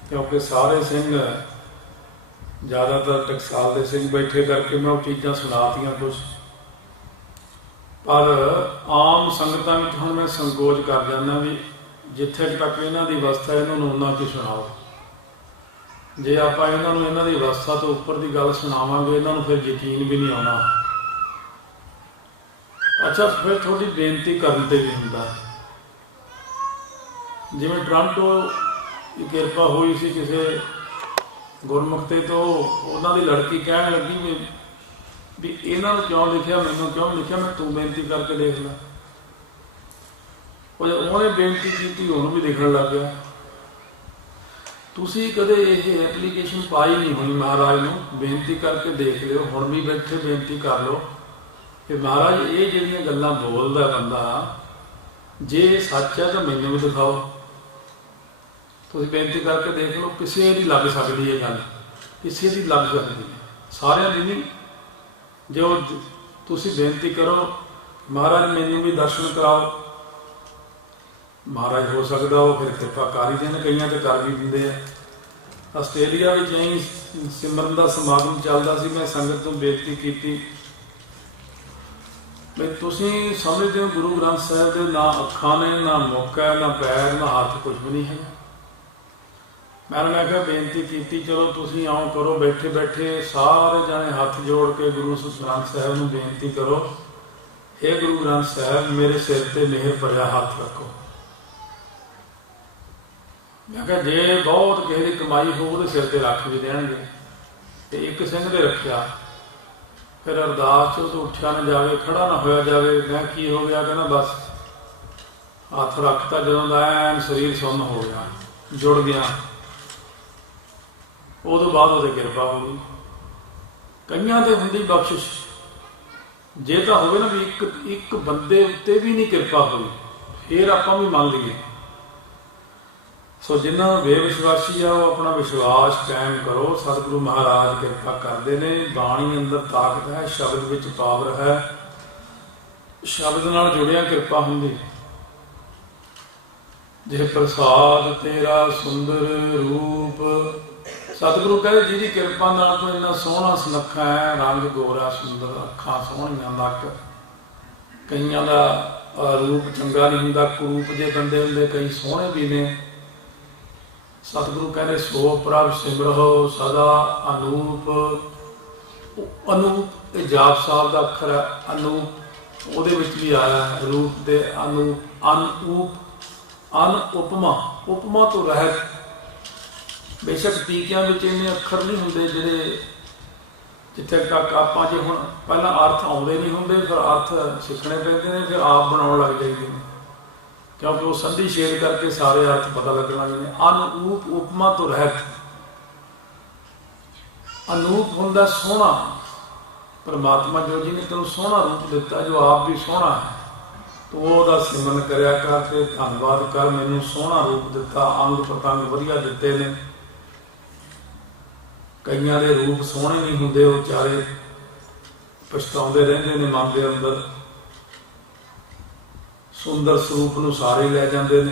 S1: ਕਿਉਂਕਿ ਸਾਰੇ ਸਿੰਘ ਜ਼ਿਆਦਾਤਰ ਟਕਸਾਲ ਦੇ ਸਿੰਘ ਬੈਠੇ ਕਰਕੇ ਮੈਂ ਉਹ ਚੀਜ਼ਾਂ ਸੁਣਾਤੀਆਂ ਕੁਝ ਪਰ ਆਮ ਸੰਗਤਾਂ ਵਿੱਚ ਹੁਣ ਮੈਂ ਸੰਕੋਚ ਕਰ ਜਾਂਦਾ ਵੀ ਜਿੱਥੇ ਤੱਕ ਇਹਨਾਂ ਦੀ ਅਵਸਥਾ ਇਹਨਾਂ ਨੂੰ ਉਹਨਾਂ ਕੀ ਸੁਣਾਓ। ਜੇ ਆਪਾਂ ਇਹਨਾਂ ਨੂੰ ਇਹਨਾਂ ਦੀ ਅਵਸਥਾ ਤੋਂ ਉੱਪਰ ਦੀ ਗੱਲ ਸੁਣਾਵਾਂਗੇ, ਇਹਨਾਂ ਨੂੰ ਫਿਰ ਯਕੀਨ ਵੀ ਨਹੀਂ ਆਉਣਾ। ਅੱਛਾ, ਫਿਰ ਥੋੜੀ ਬੇਨਤੀ ਕਰਨ ਤੇ ਵੀ ਹੁੰਦਾ। ਜਿਵੇਂ ਟ੍ਰਾਂਟੋ ਦੀ ਕਿਰਪਾ ਹੋਈ ਸੀ ਕਿਸੇ ਗੁਰਮੁਖਤੇ ਤੋਂ, ਉਹਨਾਂ ਦੀ ਲੜਕੀ ਕਹਿਣ ਲੱਗੀ ਵੀ ਵੀ ਇਹਨਾਂ ਨੂੰ ਕਿਉਂ ਲਿਖਿਆ, ਮੈਨੂੰ ਕਿਉਂ ਲਿਖਿਆ, ਮੈਂ ਤੂੰ ਬੇਨਤੀ ਕਰਕੇ ਦੇਖ ਲੈ। ਉਹ ਉਹਨੇ ਬੇਨਤੀ ਕੀਤੀ, ਉਹਨੂੰ ਵੀ ਦੇਖਣ ਲੱਗ ਗਿਆ। ਤੁਸੀਂ ਕਦੇ ਇਹ ਐਪਲੀਕੇਸ਼ਨ ਪਾਈ ਨਹੀਂ ਹੋਣੀ ਮਹਾਰਾਜ ਨੂੰ, ਬੇਨਤੀ ਕਰਕੇ ਦੇਖ ਲਿਓ। ਹੁਣ ਵੀ ਬੈਠੇ, ਬੇਨਤੀ ਕਰ ਲਓ। ਕਿ ਮਹਾਰਾਜ, ਇਹ ਜਿਹੜੀਆਂ ਗੱਲਾਂ ਬੋਲਦਾ ਬੰਦਾ ਜੇ ਸੱਚ ਹੈ ਤਾਂ ਮੈਨੂੰ ਵੀ ਦਿਖਾਓ। ਤੁਸੀਂ ਬੇਨਤੀ ਕਰਕੇ ਦੇਖ ਲਓ, ਕਿਸੇ ਦੀ ਲੱਗ ਸਕਦੀ ਹੈ ਗੱਲ। ਕਿਸੇ ਦੀ ਲੱਗ ਸਕਦੀ ਹੈ। ਸਾਰਿਆਂ ਦੀ ਨਹੀਂ ਜੋ ਜ- ਤੁਸੀਂ ਬੇਨਤੀ ਕਰੋ, ਮਹਾਰਾਜ ਮੈਨੂੰ ਵੀ ਦਰਸ਼ਨ ਕਰਾਓ। ਮਹਾਰਾਜ ਹੋ ਸਕਦਾ ਉਹ ਫਿਰ ਕਿਰਪਾ ਕਰ ਹੀ ਦੇਣ ਕਈਆਂ ਤੇ ਕਰ ਵੀ ਦਿੰਦੇ ਆ। ਆਸਟ੍ਰੇਲੀਆ ਵਿੱਚ ਐਂ ਸਿਮਰਨ ਦਾ ਸਮਾਗਮ ਚੱਲਦਾ ਸੀ, ਮੈਂ ਸੰਗਤ ਤੋਂ ਬੇਨਤੀ ਕੀਤੀ। ਵੀ ਤੁਸੀਂ ਸਮਝਦੇ ਹੋ ਗੁਰੂ ਗ੍ਰੰਥ ਸਾਹਿਬ ਦੇ ਨਾ ਅੱਖਾਂ ਨੇ, ਨਾ ਮੁੱਖ ਹੈ ਨਾ ਪੈਰ, ਨਾ ਹੱਥ ਕੁਝ ਵੀ ਨਹੀਂ ਹੈ ਮੈਂ ਮੈਂ ਕਿਹਾ, ਬੇਨਤੀ ਕੀਤੀ, ਚਲੋ ਤੁਸੀਂ ਆਓ ਕਰੋ, ਬੈਠੇ ਬੈਠੇ ਸਾਰੇ ਜਾਣੇ ਹੱਥ ਜੋੜ ਕੇ ਗੁਰੂ ਸੁਖਮਨੀ ਸਾਹਿਬ ਨੂੰ ਬੇਨਤੀ ਕਰੋ। हे ਗੁਰੂ ਗ੍ਰੰਥ ਸਾਹਿਬ, ਮੇਰੇ ਸਿਰ ਤੇ ਮਿਹਰ ਭਰਿਆ ਹੱਥ ਰੱਖੋ। ਮੈਂ ਕਿਹਾ, ਜੇ ਬਹੁਤ ਕਿਸੇ ਦੀ ਕਮਾਈ ਹੋ ਉਹਦੇ ਸਿਰ ਤੇ ਰੱਖ ਵੀ ਦੇਣਗੇ। ਤੇ ਇੱਕ ਸਿੰਘ ਦੇ ਰੱਖਿਆ। ਫਿਰ ਅਰਦਾਸ ਚ ਉਹ ਤੋਂ ਉੱਠਿਆ ਨਾ ਜਾਵੇ, ਖੜਾ ਨਾ ਹੋਇਆ ਜਾਵੇ। ਮੈਂ ਕੀ ਹੋ ਗਿਆ? ਕਹਿੰਦਾ, ਬਸ। ਹੱਥ ਰੱਖਤਾ ਜਦੋਂ ਦਾ ਐਨ ਸਰੀਰ ਸੁੰਨ ਹੋ ਗਿਆ, ਜੁੜ ਗਿਆ। ਉਦੋਂ ਬਾਅਦ ਉਹਦੇ ਕਿਰਪਾ ਹੋ ਗਈ। ਕਈਆਂ ਤੇ ਹੁੰਦੀ ਬਖਸ਼ਿਸ਼। ਜੇ ਤਾਂ ਹੋਵੇ ਨਾ ਵੀ ਇੱਕ ਇੱਕ ਬੰਦੇ ਉੱਤੇ ਵੀ ਨਹੀਂ ਕਿਰਪਾ ਹੋਈ, ਫੇਰ ਆਪਾਂ ਵੀ ਮੰਨ ਲਈਏ। ਸੋ ਜਿਨ੍ਹਾਂ ਬੇਵਿਸ਼ਵਾਸੀ ਆ, ਉਹ ਆਪਣਾ ਵਿਸ਼ਵਾਸ ਕਾਇਮ ਕਰੋ। ਸਤਿਗੁਰੂ ਮਹਾਰਾਜ ਕਿਰਪਾ ਕਰਦੇ ਨੇ। ਬਾਣੀ ਅੰਦਰ ਤਾਕਤ ਹੈ, ਸ਼ਬਦ ਵਿੱਚ ਪਾਵਰ ਹੈ। ਸ਼ਬਦ ਨਾਲ ਜੁੜਿਆ ਕਿਰਪਾ ਹੁੰਦੀ। ਜੇ ਪ੍ਰਸਾਦ ਤੇਰਾ ਸੁੰਦਰ ਰੂਪ ਸਤਿਗੁਰੂ ਕਹਿੰਦੇ ਜਿਹਦੀ ਕਿਰਪਾ ਨਾਲ ਤੂੰ ਇੰਨਾ ਸੋਹਣਾ ਸੁਨੱਖਾ ਹੈ ਰੰਗ ਗੋਰਾ ਸੁੰਦਰ ਅੱਖਾਂ ਸੋਹਣੀਆਂ ਨੱਕ ਕਈਆਂ ਦਾ ਰੂਪ ਚੰਗਾ ਨਹੀਂ ਹੁੰਦਾ ਕਰੂਪ ਜੇ ਬੰਦੇ ਹੁੰਦੇ ਕਈ ਸੋਹਣੇ ਵੀ ਨੇ। ਸਤਿਗੁਰੂ ਕਹਿੰਦੇ ਸੋ ਪ੍ਰਭ ਸਿਮਰੋ ਸਦਾ ਅਨੂਪ। ਅਨੂਪ ਇਹ ਜਾਪ ਸਾਹਿਬ ਦਾ ਅੱਖਰ ਹੈ ਅਨੂਪ। ਉਹਦੇ ਵਿੱਚ ਵੀ ਆਇਆ ਹੈ, ਰੂਪ ਦੇ ਅਨੂਪ ਅਨੂਪ। ਅਨ ਉਪਮਾ ਉਪਮਾ ਤੋਂ ਰਹਿਤ ਬੇਸ਼ੱਕ ਟੀਕਿਆਂ ਵਿੱਚ ਇੰਨੇ ਅੱਖਰ ਨਹੀਂ ਹੁੰਦੇ ਜਿਹੜੇ ਜਿੱਥੇ ਤੱਕ ਆਪਾਂ ਜੇ ਹੁਣ ਪਹਿਲਾਂ ਅਰਥ ਆਉਂਦੇ ਨਹੀਂ ਹੁੰਦੇ, ਫਿਰ ਅਰਥ ਸਿੱਖਣੇ ਪੈਂਦੇ ਨੇ, ਫਿਰ ਆਪ ਬਣਾਉਣ ਲੱਗ ਜਾਈਦੇ ਨੇ। ਕਿਉਂਕਿ ਉਹ ਸੰਧੀ ਛੇਦ ਕਰਕੇ ਸਾਰੇ ਅਰਥ ਪਤਾ ਲੱਗਣ ਲੱਗ ਜਾਂਦੇ ਅਨੂਪ ਉਪਮਾ ਤੋਂ ਰਹਿਤ। ਅਨੂਪ ਹੁੰਦਾ ਸੋਹਣਾ। ਪਰਮਾਤਮਾ ਜੋ ਜੀ ਨੇ ਤੈਨੂੰ ਸੋਹਣਾ ਰੂਪ ਦਿੱਤਾ, ਜੋ ਆਪ ਵੀ ਸੋਹਣਾ ਹੈ, ਤੂੰ ਉਹਦਾ ਸਿਮਰਨ ਕਰਿਆ ਕਰ ਤੇ ਧੰਨਵਾਦ ਕਰ, ਮੈਨੂੰ ਸੋਹਣਾ ਰੂਪ ਦਿੱਤਾ ਅੰਗ ਪਤੰਗ ਵਧੀਆ ਦਿੱਤੇ ਨੇ। ਕਈਆਂ ਦੇ ਰੂਪ ਸੋਹਣੇ ਨਹੀਂ ਹੁੰਦੇ, ਉਹ ਚਾਰੇ ਪਛਤਾਉਂਦੇ ਰਹਿੰਦੇ ਨੇ ਮਨ ਦੇ ਅੰਦਰ। ਸੁੰਦਰ ਸਰੂਪ ਨੂੰ ਸਾਰੇ ਲੈ ਜਾਂਦੇ ਨੇ।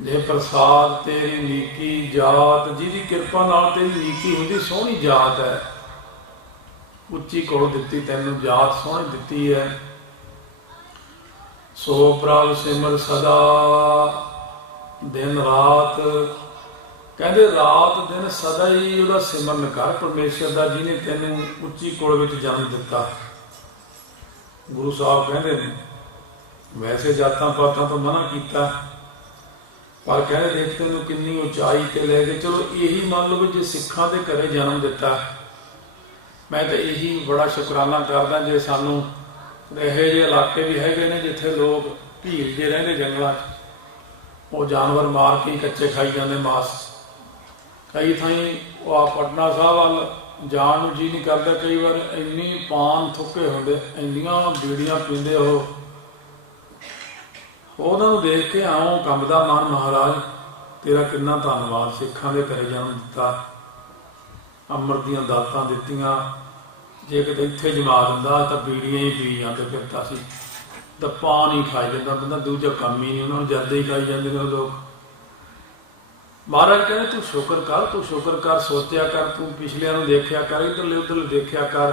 S1: ਜੇ ਪ੍ਰਸਾਦ ਤੇਰੀ ਨੀਕੀ ਜਾਤ, ਜਿਹਦੀ ਕਿਰਪਾ ਨਾਲ ਤੇਰੀ ਨੀਕੀ ਹੁੰਦੀ, ਸੋਹਣੀ ਜਾਤ ਹੈ। ਉੱਚੀ ਕੋਲ ਦਿੱਤੀ, ਤੈਨੂੰ ਜਾਤ ਸੋਹਣੀ ਦਿੱਤੀ ਹੈ। ਸੋ ਪ੍ਰਭ ਸਿਮਰ ਸਦਾ, ਦਿਨ ਰਾਤ ਕਹਿੰਦੇ ਰਾਤ ਦਿਨ ਸਦਾ ਹੀ ਉਹਦਾ ਸਿਮਰਨ ਕਰ ਪਰਮੇਸ਼ਰ ਦਾ, ਜਿਹਨੇ ਤੈਨੂੰ ਉੱਚੀ ਕੋਲ ਵਿੱਚ ਜਨਮ ਦਿੱਤਾ। ਗੁਰੂ ਸਾਹਿਬ ਕਹਿੰਦੇ ਨੇ ਵੈਸੇ ਜਾਤਾਂ ਪਾਤਾਂ ਤੋਂ ਮਨਾ ਕੀਤਾ, ਪਰ ਕਹਿੰਦੇ ਦੇਖ ਤੈਨੂੰ ਕਿੰਨੀ ਉਚਾਈ ਤੇ ਲੈ ਗਏ ਚਲੋ, ਇਹੀ ਮੰਨ ਲਓ ਵੀ ਜੇ ਸਿੱਖਾਂ ਦੇ ਘਰੇ ਜਨਮ ਦਿੱਤਾ। ਮੈਂ ਤਾਂ ਇਹੀ ਬੜਾ ਸ਼ੁਕਰਾਨਾ ਕਰਦਾ ਜੇ ਸਾਨੂੰ ਇਹੋ ਜਿਹੇ ਇਲਾਕੇ ਵੀ ਹੈਗੇ ਨੇ ਜਿੱਥੇ ਲੋਕ ਭੀੜ ਜੇ ਰਹਿੰਦੇ ਜੰਗਲਾਂ 'ਚ। ਉਹ ਜਾਨਵਰ ਮਾਰ ਕੇ ਕੱਚੇ ਖਾਈ ਜਾਂਦੇ ਮਾਸ। ਕਈ ਥਾਈਂ ਉਹ ਆ ਪਟਨਾ ਸਾਹਿਬ ਵੱਲ ਜਾਣ ਨੂੰ ਜੀ ਨਹੀਂ ਕਰਦਾ, ਕਈ ਵਾਰ ਇੰਨੀ ਪਾਨ ਥੁੱਕੇ ਹੁੰਦੇ, ਇੰਨੀਆਂ ਬੀੜੀਆਂ ਪੀਂਦੇ ਉਹ। ਉਹਨਾਂ ਨੂੰ ਦੇਖ ਕੇ ਆਉਂ ਕੰਬਦਾ ਮਨ, ਮਹਾਰਾਜ, ਤੇਰਾ ਕਿੰਨਾ ਧੰਨਵਾਦ, ਸਿੱਖਾਂ ਦੇ ਘਰੇ ਜਨਮ ਦਿੱਤਾ, ਅੰਮ੍ਰਿਤ ਦੀਆਂ ਦਾਤਾਂ ਦਿੱਤੀਆਂ। ਜੇ ਕਿਤੇ ਇੱਥੇ ਜਮਾ ਦਿੰਦਾ ਤਾਂ ਬੀੜੀਆਂ ਹੀ ਪੀ ਜਾਂਦੇ ਫਿਰਦਾ ਸੀ। ਤਾਂ ਪਾਣੀ ਹੀ ਖਾਈ ਜਾਂਦਾ, ਬੰਦਾ ਦੂਜਾ ਕੰਮ ਹੀ ਨਹੀਂ, ਉਹਨਾਂ ਨੂੰ ਜਦ ਹੀ ਖਾਈ ਜਾਂਦੇ ਨੇ ਲੋਕ। ਮਹਾਰਾਜ ਕਹਿੰਦੇ, ਤੂੰ ਸ਼ੁਕਰ ਕਰ, ਤੂੰ ਸ਼ੁਕਰ ਕਰ, ਸੋਚਿਆ ਕਰ, ਤੂੰ ਪਿਛਲਿਆਂ ਨੂੰ ਦੇਖਿਆ ਕਰ, ਇਧਰਲੇ ਉਧਰਲੇ ਦੇਖਿਆ ਕਰ।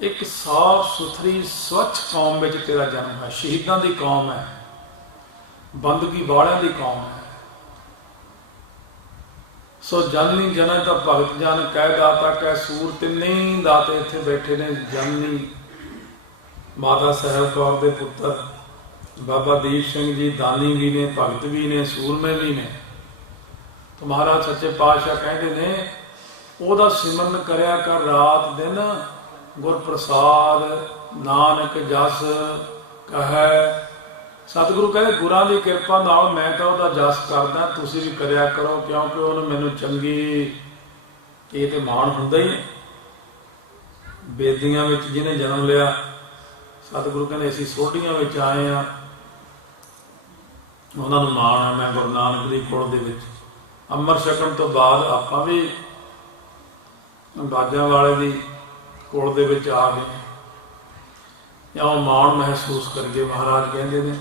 S1: ਇੱਕ ਸਾਫ਼ ਸੁਥਰੀ, ਸਵੱਛ ਕੌਮ ਵਿੱਚ ਤੇਰਾ ਜਨਮ ਹੈ। ਸ਼ਹੀਦਾਂ ਦੀ ਕੌਮ ਹੈ। ਬੰਦਗੀ ਵਾਲਿਆਂ ਦੀ ਕੌਮ ਹੈ। ਸੋ ਜਨਨੀ ਜਨਨ ਤਾਂ ਭਗਤ ਜਨ, ਕਹਿ ਦਾਤਾ, ਕਹਿ ਸੂਰ, ਤਿੰਨੇ ਦਾਤੇ ਇੱਥੇ ਬੈਠੇ ਨੇ, ਜਨਨੀ। ਮਾਤਾ ਸਾਹਿਬ ਕੌਰ ਦੇ ਪੁੱਤਰ, ਬਾਬਾ ਦੀਪ ਸਿੰਘ ਜੀ, ਦਾਨੀ ਵੀ ਨੇ, ਭਗਤ ਵੀ ਨੇ, ਸੂਰਮੇ ਵੀ ਨੇ। ਮਹਾਰਾਜ ਸੱਚੇ ਪਾਤਸ਼ਾਹ ਕਹਿੰਦੇ ਨੇ, ਉਹਦਾ ਸਿਮਰਨ ਕਰਿਆ ਕਰ ਰਾਤ ਦਿਨ ਗੁਰ ਪ੍ਰਸਾਦ ਨਾਨਕ ਜਸ ਕਹੈ। ਸਤਿਗੁਰੂ ਕਹਿੰਦੇ, ਗੁਰਾਂ ਦੀ ਕਿਰਪਾ ਨਾਲ ਮੈਂ ਤਾਂ ਉਹਦਾ ਜਸ ਕਰਦਾ, ਤੁਸੀਂ ਵੀ ਕਰਿਆ ਕਰੋ, ਕਿਉਂਕਿ ਉਹਨੇ ਮੈਨੂੰ ਚੰਗੀ, ਇਹ ਤੇ ਮਾਣ ਹੁੰਦਾ ਹੀ ਹੈ। ਬੇਦੀਆਂ ਵਿੱਚ ਜਿਹਨੇ ਜਨਮ ਲਿਆ, ਸਤਿਗੁਰੂ ਕਹਿੰਦੇ, ਅਸੀਂ ਸੋਢੀਆਂ ਵਿੱਚ ਆਏ ਆ ਉਹਨਾਂ ਨੂੰ ਮਾਣ ਆ ਮੈਂ ਗੁਰੂ ਨਾਨਕ ਦੀ ਕੋਲ ਦੇ ਵਿੱਚ। ਅੰਮ੍ਰਿਤ ਛਕਣ ਤੋਂ ਬਾਅਦ ਆਪਾਂ ਵੀ ਬਾਜਾਂ ਵਾਲੇ ਦੀ ਕੋਲ ਦੇ ਵਿੱਚ ਆ ਗਏ ਜਾਂ ਮਾਣ ਮਹਿਸੂਸ ਕਰਕੇ ਮਹਾਰਾਜ ਕਹਿੰਦੇ ਨੇ,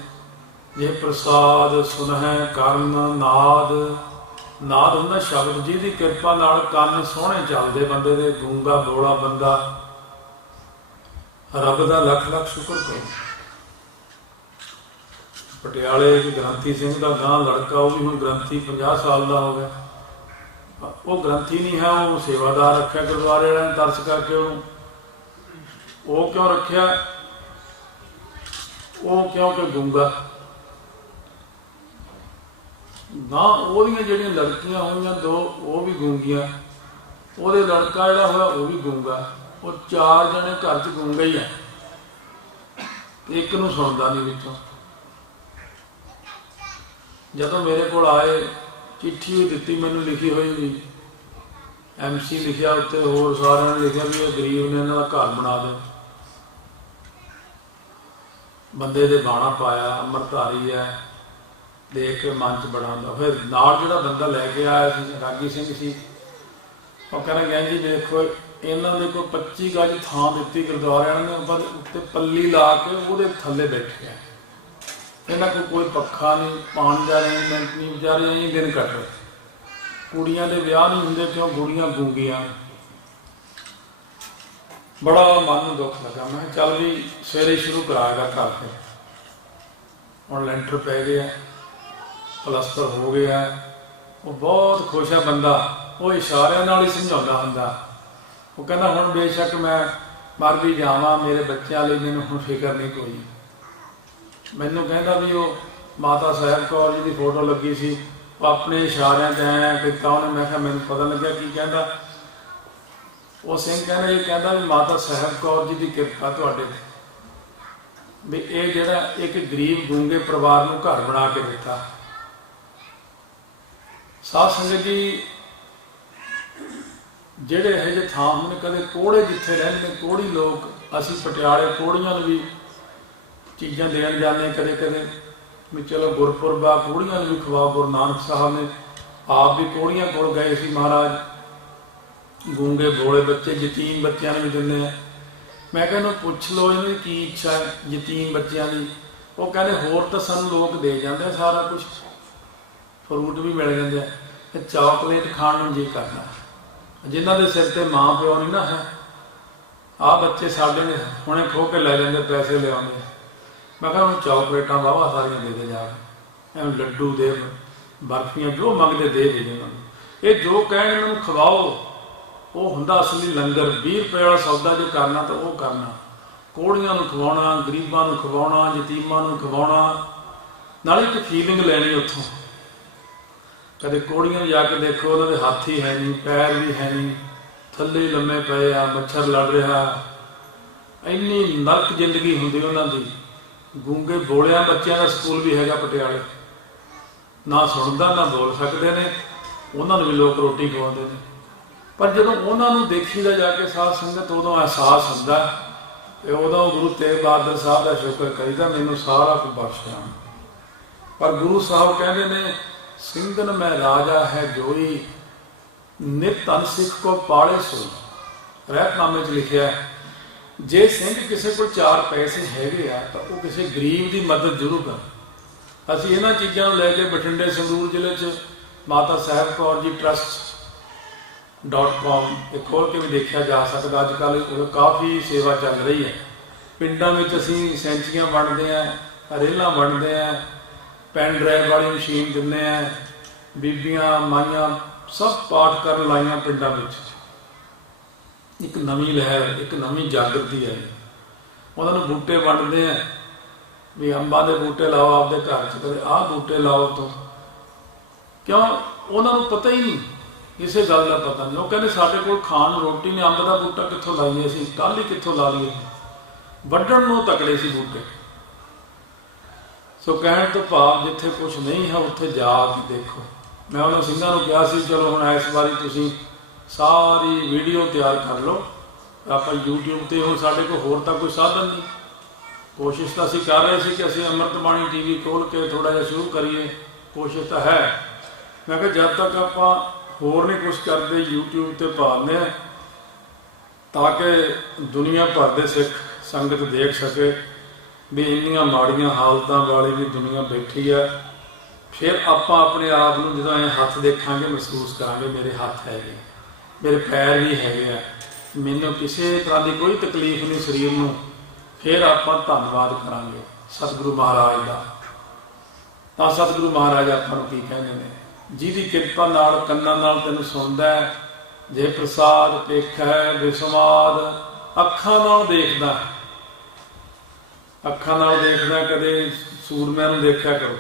S1: ਜੇ ਪ੍ਰਸਾਦ ਸੁਨਹਿ ਕਰਨ ਨਾਦ ਨਾਦ ਹੁੰਦਾ ਸ਼ਬਦ ਜਿਹਦੀ ਕਿਰਪਾ ਨਾਲ ਕੰਨ ਸੋਹਣੇ ਚੱਲਦੇ ਬੰਦੇ ਦੇ, ਗੂੰਗਾ ਬੋਲਾ ਬੰਦਾ, ਰੱਬ ਦਾ ਲੱਖ ਲੱਖ ਸ਼ੁਕਰ ਕਰੋ ਪਟਿਆਲੇ ਇੱਕ ਗ੍ਰੰਥੀ ਸਿੰਘ ਦਾ ਗਾਂ ਲੜਕਾ, ਉਹ ਵੀ ਹੁਣ ਗ੍ਰੰਥੀ 50 ਸਾਲ ਦਾ ਹੋ ਗਿਆ। ਉਹ ਗ੍ਰੰਥੀ ਨਹੀਂ ਹੈ, ਉਹ ਸੇਵਾਦਾਰ ਰੱਖਿਆ ਗੁਰਦੁਆਰੇ ਵਾਲਿਆਂ ਨੇ ਤਰਸ ਕਰਕੇ ਉਹਨੂੰ। ਉਹ ਕਿਉਂ ਰੱਖਿਆ? ਉਹ ਕਿਉਂਕਿ ਗੁੰਗਾ? ਨਾ, ਉਹਦੀਆਂ ਜਿਹੜੀਆਂ ਲੜਕੀਆਂ ਹੋਈਆਂ, ਦੋ, ਉਹ ਵੀ ਗੂੰਗੀਆਂ। ਉਹਦੇ ਲੜਕਾ ਜਿਹੜਾ ਹੋਇਆ, ਉਹ ਵੀ ਗੂੰਗਾ। ਉਹ ਚਾਰ ਜਣੇ ਘਰ 'ਚ ਗੁੰਗੇ ਹੀ ਆ। ਇੱਕ ਨੂੰ ਸੁਣਦਾ ਨਹੀਂ ਵਿੱਚੋਂ ਜਦੋਂ ਮੇਰੇ ਕੋਲ ਆਏ, ਚਿੱਠੀ ਵੀ ਦਿੱਤੀ ਮੈਨੂੰ ਲਿਖੀ ਹੋਈ ਵੀ ਐਮਸੀ ਲਿਖਿਆ ਉੱਤੇ, ਹੋਰ ਸਾਰਿਆਂ ਨੇ ਲਿਖਿਆ ਵੀ ਇਹ ਗਰੀਬ ਨੇ, ਇਹਨਾਂ ਦਾ ਘਰ ਬਣਾ ਦੇ ਬੰਦੇ ਦੇ ਬਾਣਾ ਪਾਇਆ ਅਮਰਧਾਰੀ ਹੈ, ਦੇਖ ਕੇ ਮਨ ਚ ਬੜਾ ਹੁੰਦਾ। ਫਿਰ ਨਾਲ ਜਿਹੜਾ ਬੰਦਾ ਲੈ ਕੇ ਆਇਆ ਸੀ, ਰਾਗੀ ਸਿੰਘ ਸੀ, ਉਹ ਕਹਿੰਦਾ ਗਿਆ ਜੀ ਦੇਖੋ, ਇਹਨਾਂ ਦੇ ਕੋਈ 25 ਗੱਜ ਥਾਂ ਦਿੱਤੀ ਗੁਰਦੁਆਰਿਆਂ ਨੇ, ਪਰ ਉੱਤੇ ਪੱਲੀ ਲਾ ਕੇ ਉਹਦੇ ਥੱਲੇ ਬੈਠ ਆ ਇਹਨਾਂ ਕੋਲ ਕੋਈ ਪੱਖਾ ਨਹੀਂ, ਪਾਣੀ ਦਾ ਅਰੇਂਜਮੈਂਟ ਨਹੀਂ, ਵਿਚਾਰੇ ਐਂ ਦਿਨ ਕੱਟ ਰਹੇ। ਕੁੜੀਆਂ ਦੇ ਵਿਆਹ ਨਹੀਂ ਹੁੰਦੇ ਕਿਉਂ ਗੁੜੀਆਂ ਗੂੰਗੀਆਂ ਬੜਾ ਮਨ ਨੂੰ ਦੁੱਖ ਲੱਗਾ। ਮੈਂ ਕਿਹਾ ਚੱਲ ਵੀ ਸਵੇਰੇ ਸ਼ੁਰੂ ਕਰਾਏਗਾ ਘਰ ਤੇ ਹੁਣ ਲੈਂਟਰ ਪੈ ਗਿਆ, ਪਲਸਤਰ ਹੋ ਗਿਆ। ਉਹ ਬਹੁਤ ਖੁਸ਼ ਆ ਬੰਦਾ। ਉਹ ਇਸ਼ਾਰਿਆਂ ਨਾਲ ਹੀ ਸਮਝਾਉਂਦਾ ਹੁੰਦਾ। ਉਹ ਕਹਿੰਦਾ, ਹੁਣ ਬੇਸ਼ੱਕ ਮੈਂ ਮਰ ਵੀ ਜਾਵਾਂ, ਮੇਰੇ ਬੱਚਿਆਂ ਲਈ ਮੈਨੂੰ ਹੁਣ ਫਿਕਰ ਨਹੀਂ ਕੋਈ। ਮੈਨੂੰ ਕਹਿੰਦਾ ਵੀ ਉਹ ਮਾਤਾ ਸਾਹਿਬ ਕੌਰ ਜੀ ਦੀ ਫੋਟੋ ਲੱਗੀ ਸੀ, ਉਹ ਆਪਣੇ ਇਸ਼ਾਰਿਆਂ 'ਚ ਐ ਕੀਤਾ ਉਹਨੇ, ਮੈਂ ਕਿਹਾ ਮੈਨੂੰ ਪਤਾ ਲੱਗਿਆ ਕੀ ਕਹਿੰਦਾ। ਉਹ ਸਿੰਘ ਕਹਿੰਦਾ, ਇਹ ਕਹਿੰਦਾ ਵੀ ਮਾਤਾ ਸਾਹਿਬ ਕੌਰ ਜੀ ਦੀ ਕਿਰਪਾ ਤੁਹਾਡੇ ਤੇ। ਵੀ ਇਹ ਜਿਹੜਾ ਇੱਕ ਗਰੀਬ ਗੂੰਗੇ ਪਰਿਵਾਰ ਨੂੰ ਘਰ ਬਣਾ ਕੇ ਦਿੱਤਾ। ਸਾਧ ਸੰਗਤ ਜੀ, ਜਿਹੜੇ ਇਹ ਜਿਹੇ ਥਾਂ ਹੁੰਦੇ, ਕਦੇ ਕੋੜੇ ਜਿੱਥੇ ਰਹਿੰਦੇ ਨੇ, ਕੋੜੀ ਲੋਕ, ਅਸੀਂ ਪਟਿਆਲੇ ਕੋੜੀਆਂ ਨੂੰ ਵੀ ਚੀਜ਼ਾਂ ਦੇਣ ਜਾਂਦੇ ਕਦੇ ਕਦੇ। ਵੀ ਚਲੋ ਗੁਰਪੁਰਬ ਆ ਕੋੜੀਆਂ ਨੂੰ ਵੀ ਖਵਾ ਗੁਰੂ ਨਾਨਕ ਸਾਹਿਬ ਨੇ। ਆਪ ਵੀ ਕੋੜੀਆਂ ਕੋਲ ਗਏ ਸੀ ਮਹਾਰਾਜ। ਗੂੰਗੇ ਬੋਲੇ ਬੱਚੇ ਯਤੀਮ ਬੱਚਿਆਂ ਨੂੰ ਵੀ ਦਿੰਦੇ ਆ। ਮੈਂ ਕਹਿੰਦਾ ਪੁੱਛ ਲਓ, ਇਹਨਾਂ ਦੀ ਕੀ ਇੱਛਾ ਹੈ ਯਤੀਮ ਬੱਚਿਆਂ ਦੀ? ਉਹ ਕਹਿੰਦੇ ਹੋਰ ਤਾਂ ਸਾਨੂੰ ਲੋਕ ਦੇ ਜਾਂਦੇ ਆ ਸਾਰਾ ਕੁਝ ਫਰੂਟ ਵੀ ਮਿਲ ਜਾਂਦੇ ਆ। ਤੇ ਚਾਕਲੇਟ ਖਾਣ ਨੂੰ ਜੀ ਕਰਦਾ। ਜਿਨ੍ਹਾਂ ਦੇ ਸਿਰ ਤੇ ਮਾਂ ਪਿਓ ਨਹੀਂ ਨਾ ਹੈ ਆ ਬੱਚੇ ਸਾਡੇ ਹੁਣੇ ਖੋ ਕੇ ਲੈ ਜਾਂਦੇ, ਪੈਸੇ ਲਿਆਉਂਦੇ ਮੈਂ ਕਿਹਾ ਉਹਨੂੰ ਚਾਕਲੇਟਾਂ ਵਾਵਾ ਸਾਰੀਆਂ ਦੇ ਦੇ ਜਾ ਕੇ। ਐਵੇਂ ਲੱਡੂ ਦੇ ਬਰਫੀਆਂ ਜੋ ਮੰਗਦੇ ਦੇ ਦੇ ਉਹਨਾਂ ਨੂੰ। ਇਹ ਜੋ ਕਹਿਣ ਇਹਨਾਂ ਨੂੰ ਖਵਾਓ, ਉਹ ਹੁੰਦਾ ਅਸਲੀ ਲੰਗਰ। 20 ਰੁਪਏ ਵਾਲਾ ਸੌਦਾ ਜੇ ਕਰਨਾ ਤਾਂ ਉਹ ਕਰਨਾ। ਕੋੜੀਆਂ ਨੂੰ ਖਵਾਉਣਾ, ਗਰੀਬਾਂ ਨੂੰ ਖਵਾਉਣਾ, ਯਤੀਮਾਂ ਨੂੰ ਖਵਾਉਣਾ। ਨਾਲ ਇੱਕ ਫੀਲਿੰਗ ਲੈਣੀ ਉੱਥੋਂ। ਕਦੇ ਕੋੜੀਆਂ ਨੂੰ ਜਾ ਕੇ ਦੇਖੋ, ਉਹਨਾਂ ਦੇ ਹੱਥ ਹੀ ਹੈ ਨਹੀਂ, ਪੈਰ ਵੀ ਹੈ ਨਹੀਂ। ਥੱਲੇ ਲੰਮੇ ਪਏ ਆ, ਮੱਛਰ ਲੜ ਰਿਹਾ। ਇੰਨੀ ਨਰਕ ਜ਼ਿੰਦਗੀ ਹੁੰਦੀ ਉਹਨਾਂ ਦੀ। ਗੂੰਗੇ ਬੋਲਿਆਂ ਬੱਚਿਆਂ ਦਾ ਸਕੂਲ ਵੀ ਹੈਗਾ ਪਟਿਆਲੇ। ਨਾ ਸੁਣਦਾ ਨਾ ਬੋਲ ਸਕਦੇ ਨੇ। ਉਹਨਾਂ ਨੂੰ ਵੀ ਲੋਕ ਰੋਟੀ ਖਵਾਉਂਦੇ ਨੇ। ਪਰ ਜਦੋਂ ਉਹਨਾਂ ਨੂੰ ਦੇਖੀਦਾ ਜਾ ਕੇ ਸਾਧ ਸੰਗਤ ਉਦੋਂ ਅਹਿਸਾਸ ਹੁੰਦਾ ਤੇ ਉਦੋਂ ਗੁਰੂ ਤੇਗ ਬਹਾਦਰ ਸਾਹਿਬ ਦਾ ਸ਼ੁਕਰ ਕਰੀਦਾ ਮੈਨੂੰ ਸਾਰਾ ਕੁਝ ਬਖਸ਼ਿਆ ਪਰ ਗੁਰੂ ਸਾਹਿਬ ਕਹਿੰਦੇ ਨੇ ਸਿੰਘਨ ਮੈਂ ਰਾਜਾ ਹੈ ਜੋਈ ਨਿਤ ਸਿੱਖ ਕੋ ਪਾਲੇ ਸੋਈ ਰਹਿਤਨਾਮੇ 'ਚ ਲਿਖਿਆ ਹੈ, ਜੇ ਸਿੰਘ ਕਿਸੇ ਕੋਲ ਚਾਰ ਪੈਸੇ ਹੈਗੇ ਆ, ਤਾਂ ਉਹ ਕਿਸੇ ਗਰੀਬ ਦੀ ਮਦਦ ਜ਼ਰੂਰ ਕਰ ਅਸੀਂ ਇਹਨਾਂ ਚੀਜ਼ਾਂ ਨੂੰ ਲੈ ਕੇ ਬਠਿੰਡੇ ਸੰਗਰੂਰ ਜ਼ਿਲ੍ਹੇ 'ਚ ਮਾਤਾ ਸਾਹਿਬ ਕੌਰ ਜੀ trust.com ਇਹ ਖੋਲ ਕੇ ਵੀ ਦੇਖਿਆ ਜਾ ਸਕਦਾ। ਅੱਜ ਕੱਲ ਕਾਫੀ ਸੇਵਾ ਚੱਲ ਰਹੀ ਹੈ। ਪਿੰਡਾਂ ਵਿੱਚ ਅਸੀਂ ਸੈਂਚੀਆਂ ਵੰਡਦੇ ਆ ਰੇਲਾਂ ਵੰਡਦੇ ਆ ਪੈਨ ਡਰਾਈਵ ਵਾਲੀ ਮਸ਼ੀਨ ਦਿੰਦੇ ਆ ਬੀਬੀਆਂ, ਮਾਈਆਂ ਸਭ ਪਾਠ ਕਰਨ ਲਾਈਆਂ ਪਿੰਡਾਂ ਵਿੱਚ। ਇੱਕ ਨਵੀਂ ਲਹਿਰ, ਇੱਕ ਨਵੀਂ ਜਾਗਰਤੀ ਆਈ ਉਹਨਾਂ ਨੂੰ ਬੂਟੇ ਵੰਡਦੇ ਆ। ਵੀ ਅੰਬਾਂ ਦੇ ਬੂਟੇ ਲਾਓ ਆਪਦੇ ਘਰ 'ਚ। ਕਦੇ ਆਹ ਬੂਟੇ ਲਾਓ ਤੋਂ ਕਿਉਂ? ਉਹਨਾਂ ਨੂੰ ਪਤਾ ਹੀ ਨਹੀਂ। ਕਿਸੇ ਗੱਲ ਦਾ ਪਤਾ ਨਹੀਂ। ਉਹ ਕਹਿੰਦੇ, ਸਾਡੇ ਕੋਲ ਖਾਣ ਨੂੰ ਰੋਟੀ ਨੇ ਅੰਬ ਦਾ ਬੂਟਾ ਕਿੱਥੋਂ ਲਾਈਏ ਅਸੀਂ? ਟਾਹਲੀ ਕਿੱਥੋਂ ਲਾ ਲਈਏ? ਵੱਢਣ ਨੂੰ ਤਕੜੇ ਸੀ ਬੂਟੇ। ਸੋ ਕਹਿਣ ਤੋਂ ਭਾਵ, ਜਿੱਥੇ ਕੁਝ ਨਹੀਂ ਹੈ, ਉੱਥੇ ਜਾ ਕੇ ਦੇਖੋ। ਮੈਂ ਉਹਨਾਂ ਸਿੰਘਾਂ ਨੂੰ ਕਿਹਾ ਸੀ, ਚਲੋ ਹੁਣ ਇਸ ਵਾਰੀ ਤੁਸੀਂ ਸਾਰੀ ਵੀਡੀਓ ਤਿਆਰ ਕਰ ਲਓ। ਆਪਾਂ YouTube ਤੇ ਹੋ ਸਾਡੇ ਕੋਲ ਹੋਰ ਤਾਂ ਕੋਈ ਸਾਧਨ ਨਹੀਂ। ਕੋਸ਼ਿਸ਼ ਤਾਂ ਅਸੀਂ ਕਰ ਰਹੇ ਸੀ ਕਿ ਅਸੀਂ ਅੰਮ੍ਰਿਤ ਬਾਣੀ ਟੀਵੀ ਖੋਲ ਕੇ ਥੋੜਾ ਜਿਹਾ ਸ਼ੁਰੂ ਕਰੀਏ। ਕੋਸ਼ਿਸ਼ ਤਾਂ ਹੈ। ਮੈਂ ਕਿਹਾ ਜਦ ਤੱਕ ਆਪਾਂ ਹੋਰ ਨਹੀਂ ਕੁਝ ਕਰਦੇ, YouTube ਤੇ ਪਾਉਂਦੇ ਆ ਤਾਂ ਕਿ ਦੁਨੀਆ ਭਰ ਦੇ ਸਿੱਖ ਸੰਗਤ ਦੇਖ ਸਕੇ ਵੀ ਇੰਨੀਆਂ ਮਾੜੀਆਂ ਹਾਲਤਾਂ ਵਾਲੀ ਵੀ ਦੁਨੀਆ ਬੈਠੀ ਆ ਫਿਰ ਆਪਾਂ ਆਪਣੇ ਆਪ ਨੂੰ ਜਦੋਂ ਇਹ ਹੱਥ ਦੇਖਾਂਗੇ, ਮਹਿਸੂਸ ਕਰਾਂਗੇ, ਮੇਰੇ ਹੱਥ ਹੈਗੇ। ਮੇਰੇ ਪੈਰ ਵੀ ਹੈਗੇ ਆ। ਮੈਨੂੰ ਕਿਸੇ ਤਰ੍ਹਾਂ ਦੀ ਕੋਈ ਤਕਲੀਫ ਨਹੀਂ ਸਰੀਰ ਨੂੰ। ਫਿਰ ਆਪਾਂ ਧੰਨਵਾਦ ਕਰਾਂਗੇ ਸਤਿਗੁਰੂ ਮਹਾਰਾਜ ਦਾ। ਤਾਂ ਸਤਿਗੁਰੂ ਮਹਾਰਾਜ ਆਪਾਂ ਨੂੰ ਕੀ ਕਹਿੰਦੇ ਨੇ? ਜਿਹਦੀ ਕਿਰਪਾ ਨਾਲ, ਕੰਨਾਂ ਨਾਲ ਤੈਨੂੰ ਸੁਣਦਾ ਹੈ, ਜੇ ਪ੍ਰਸਾਦ ਪੇਖ ਹੈ ਵਿਸਮਾਦ, ਅੱਖਾਂ ਨਾਲ ਦੇਖਦਾ ਅੱਖਾਂ ਨਾਲ ਦੇਖਦਾ ਕਦੇ ਸੂਰਮਿਆਂ ਨੂੰ ਦੇਖਿਆ ਕਰੋ।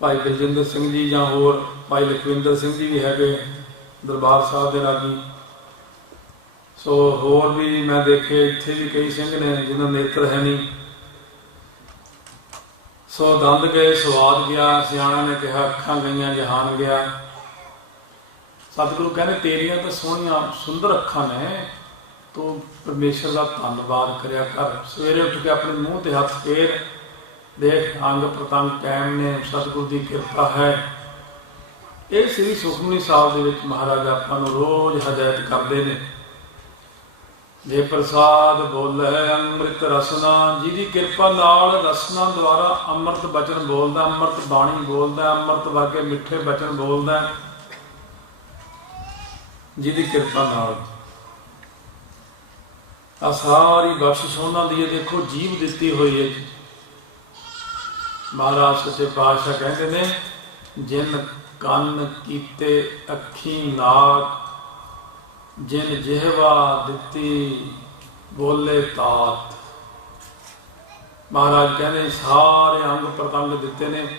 S1: ਭਾਈ ਬਲਜਿੰਦਰ ਸਿੰਘ ਜੀ ਜਾਂ ਹੋਰ, ਭਾਈ ਲਖਵਿੰਦਰ ਸਿੰਘ ਜੀ ਵੀ ਹੈਗੇ। ਦਰਬਾਰ ਸਾਹਿਬ ਦੇ ਰਾਗੀ। ਸੋ ਹੋਰ ਵੀ ਮੈਂ ਦੇਖੇ, ਇੱਥੇ ਵੀ ਕਈ ਸਿੰਘ ਨੇ ਜਿਨ੍ਹਾਂ ਨੇਤਰ ਹੈ ਨਹੀਂ। ਸੋ ਦੰਦ ਗਏ, ਸਵਾਦ ਗਿਆ, ਸਿਆਣਾ ਨੇ ਕਿਹਾ, ਅੱਖਾਂ ਗਈਆਂ, ਜਹਾਨ ਗਿਆ। ਸਤਿਗੁਰੂ ਕਹਿੰਦੇ, ਤੇਰੀਆਂ ਤਾਂ ਸੋਹਣੀਆਂ, ਸੁੰਦਰ ਅੱਖਾਂ ਨੇ, ਤੂੰ ਪਰਮੇਸ਼ਰ ਦਾ ਧੰਨਵਾਦ ਕਰਿਆ ਕਰ। ਸਵੇਰੇ ਉੱਠ ਕੇ ਆਪਣੇ ਮੂੰਹ ਤੇ ਹੱਥ ਫੇਰ ਦੇਖ, ਅੰਗ ਪ੍ਰਤੰਗ ਕਾਇਮ ਨੇ, ਸਤਿਗੁਰੂ ਦੀ ਕਿਰਪਾ ਹੈ। ਇਹ ਸ੍ਰੀ ਸੁਖਮਨੀ ਸਾਹਿਬ ਦੇ ਵਿੱਚ ਮਹਾਰਾਜ ਆਪਾਂ ਨੂੰ ਰੋਜ਼ ਹਦਾਇਤ ਕਰਦੇ ਨੇ। ਜੇ ਪ੍ਰਸਾਦ ਬੋਲੇ, ਅੰਮ੍ਰਿਤ ਰਸਨਾ, ਜਿਹਦੀ ਕਿਰਪਾ ਨਾਲ ਰਸਨਾ ਦੁਆਰਾ ਅੰਮ੍ਰਿਤ ਬਚਨ ਬੋਲਦਾ, ਅੰਮ੍ਰਿਤ ਬਾਣੀ ਬੋਲਦਾ, ਅੰਮ੍ਰਿਤ ਵਰਗੇ ਮਿੱਠੇ ਬਚਨ ਬੋਲਦਾ, ਜਿਹਦੀ ਕਿਰਪਾ ਨਾਲ। ਆ ਸਾਰੀ ਬਖਸ਼ਿਸ਼ ਉਹਨਾਂ ਦੀ ਹੈ, ਦੇਖੋ ਜੀਵ ਦਿੱਤੀ ਹੋਈ ਹੈ। ਮਹਾਰਾਜ ਸੱਚੇ ਪਾਤਸ਼ਾਹ ਕਹਿੰਦੇ ਨੇ, ਜਿਨ ਕੰਨ ਕੀਤੇ ਅੱਖੀ ਨਾਕ, ਜਿਨ ਜਿਹਵਾ ਦਿੱਤੀ ਬੋਲੇ ਤਾਤ। ਮਹਾਰਾਜ ਕਹਿੰਦੇ, ਸਾਰੇ ਅੰਗ ਪ੍ਰਤੰਗ ਦਿੱਤੇ ਨੇ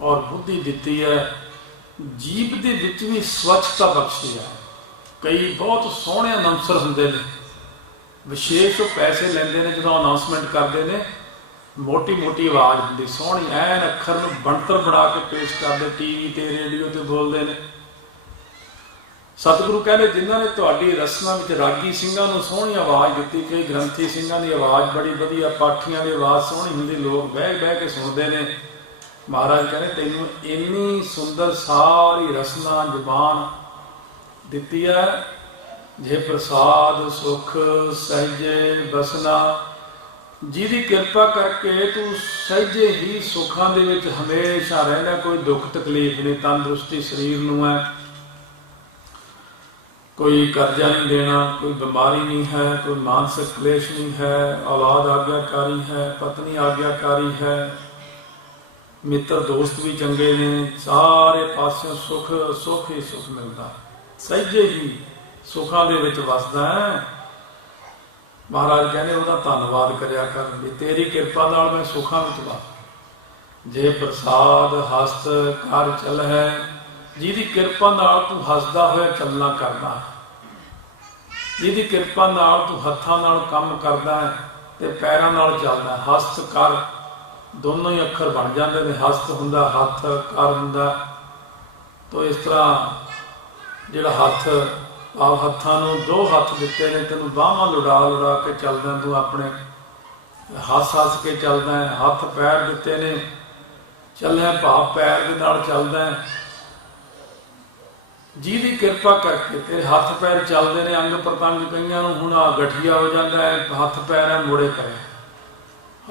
S1: ਔਰ ਬੁੱਧੀ ਦਿੱਤੀ ਹੈ। ਜੀਵ ਦੇ ਵਿੱਚ ਵੀ ਸਵੱਛਤਾ ਬਖਸ਼ੀ ਹੈ। ਕਈ ਬਹੁਤ ਸੋਹਣੇ ਅਨਾਉਂਸਰ ਹੁੰਦੇ ਨੇ। ਵਿਸ਼ੇਸ਼ ਪੈਸੇ ਲੈਂਦੇ ਨੇ, ਜਦੋਂ ਅਨਾਉਂਸਮੈਂਟ ਕਰਦੇ ਨੇ। ਮੋਟੀ ਮੋਟੀ ਆਵਾਜ਼ ਹੁੰਦੀ, ਸੋਹਣੀ ਐਨ ਅੱਖਰ ਨੂੰ ਬਣਤਰ ਬਣਾ ਕੇ ਪੇਸ਼ ਕਰਦੇ, ਟੀਵੀ ਤੇ ਰੇਡੀਓ ਤੇ ਬੋਲਦੇ ਨੇ। ਸਤਿਗੁਰੂ ਕਹਿੰਦੇ, ਜਿਨ੍ਹਾਂ ਨੇ ਤੁਹਾਡੀ ਰਸਨਾ ਵਿੱਚ ਰਾਗੀ ਸਿੰਘਾਂ ਨੂੰ ਸੋਹਣੀ ਆਵਾਜ਼ ਦਿੱਤੀ, ਕਈ ਗ੍ਰੰਥੀ ਸਿੰਘਾਂ ਦੀ ਆਵਾਜ਼ ਬੜੀ ਵਧੀਆ, ਪਾਠੀਆਂ ਦੀ ਆਵਾਜ਼ ਸੋਹਣੀ ਹੁੰਦੀ, ਲੋਕ ਬਹਿ ਬਹਿ ਕੇ ਸੁਣਦੇ ਨੇ। ਮਹਾਰਾਜ ਕਹਿੰਦੇ, ਤੈਨੂੰ ਇੰਨੀ ਸੁੰਦਰ ਸਾਰੀ ਰਸਨਾ ਜ਼ੁਬਾਨ ਦਿੱਤੀ ਹੈ ਜੇ ਪ੍ਰਸਾਦ ਸੁਖ ਸਹਿਜੇ ਬਸਨਾ ਜਿਹਦੀ ਕਿਰਪਾ ਕਰਕੇ ਤੂੰ ਸਹਿਜੇ ਹੀ ਸੁੱਖਾਂ ਦੇ ਵਿੱਚ ਹਮੇਸ਼ਾ ਰਹਿਣਾ, ਕੋਈ ਦੁੱਖ ਤਕਲੀਫ ਨਹੀਂ, ਤੰਦਰੁਸਤੀ ਸਰੀਰ ਨੂੰ ਹੈ। ਕੋਈ ਕਰਜ਼ਾ ਨਹੀਂ ਦੇਣਾ, ਕੋਈ ਬਿਮਾਰੀ ਨਹੀਂ ਹੈ, ਕੋਈ ਮਾਨਸਿਕ ਕਲੇਸ਼ ਨਹੀਂ ਹੈ, ਔਲਾਦ ਆਗਿਆਕਾਰੀ ਹੈ, ਪਤਨੀ ਆਗਿਆਕਾਰੀ ਹੈ, ਮਿੱਤਰ ਦੋਸਤ ਵੀ ਚੰਗੇ ਨੇ, ਸਾਰੇ ਪਾਸਿਓਂ ਸੁਖ ਸੁਖ ਹੀ ਸੁਖ ਮਿਲਦਾ। ਸਹਿਜੇ ਹੀ ਸੁਖਾਂ ਦੇ ਵਿੱਚ ਵਸਦਾ ਹੈ। ਮਹਾਰਾਜ ਕਹਿੰਦੇ ਉਹਦਾ ਧੰਨਵਾਦ ਕਰਿਆ ਕਰ ਵੀ ਤੇਰੀ ਕਿਰਪਾ ਨਾਲ ਮੈਂ ਸੁਖਾਂ ਵਿੱਚ ਵਸ ਜੇ ਪ੍ਰਸਾਦ, ਹਸਤ ਕਰ ਚੱਲ ਹੈ, ਜਿਹਦੀ ਕਿਰਪਾ ਨਾਲ ਤੂੰ ਹੱਸਦਾ ਹੋਇਆ ਚੱਲਣਾ ਕਰਦਾ ਜਿਹਦੀ ਕਿਰਪਾ ਨਾਲ ਤੂੰ ਹੱਥਾਂ ਨਾਲ ਕੰਮ ਕਰਦਾ ਹੈ ਤੇ ਪੈਰਾਂ ਨਾਲ ਚੱਲਦਾ ਹਸਤ ਕਰ ਦੋਨੋਂ ਹੀ ਅੱਖਰ ਬਣ ਜਾਂਦੇ ਨੇ, ਹਸਤ ਹੁੰਦਾ, ਹੱਥ ਕਰ ਹੁੰਦਾ। ਤੋ ਇਸ ਤਰ੍ਹਾਂ ਜਿਹੜਾ ਹੱਥ ਆ ਹੱਥਾਂ ਨੂੰ, ਦੋ ਹੱਥ ਦਿੱਤੇ ਨੇ, ਤੈਨੂੰ ਬਾਹਾਂ ਲੁੜਾ ਲੁੜਾ ਕੇ ਚੱਲਦਾ, ਤੂੰ ਆਪਣੇ ਹੱਸ ਹੱਸ ਕੇ ਚੱਲਦਾ ਹੈ, ਹੱਥ ਪੈਰ ਦਿੱਤੇ ਨੇ, ਚੱਲਿਆ ਭਾਵ ਪੈਰ ਦੇ ਨਾਲ ਚੱਲਦਾ ਹੈ। ਜਿਹਦੀ ਕਿਰਪਾ ਕਰਕੇ ਤੇਰੇ ਹੱਥ ਪੈਰ ਚੱਲਦੇ ਨੇ, ਅੰਗ ਪ੍ਰਤੰਗ ਕਈਆਂ ਨੂੰ ਹੁਣ ਆ ਗਠੀਆ ਹੋ ਜਾਂਦਾ ਹੈ, ਹੱਥ ਪੈਰ ਹੈ, ਮੋੜੇ ਪਏ।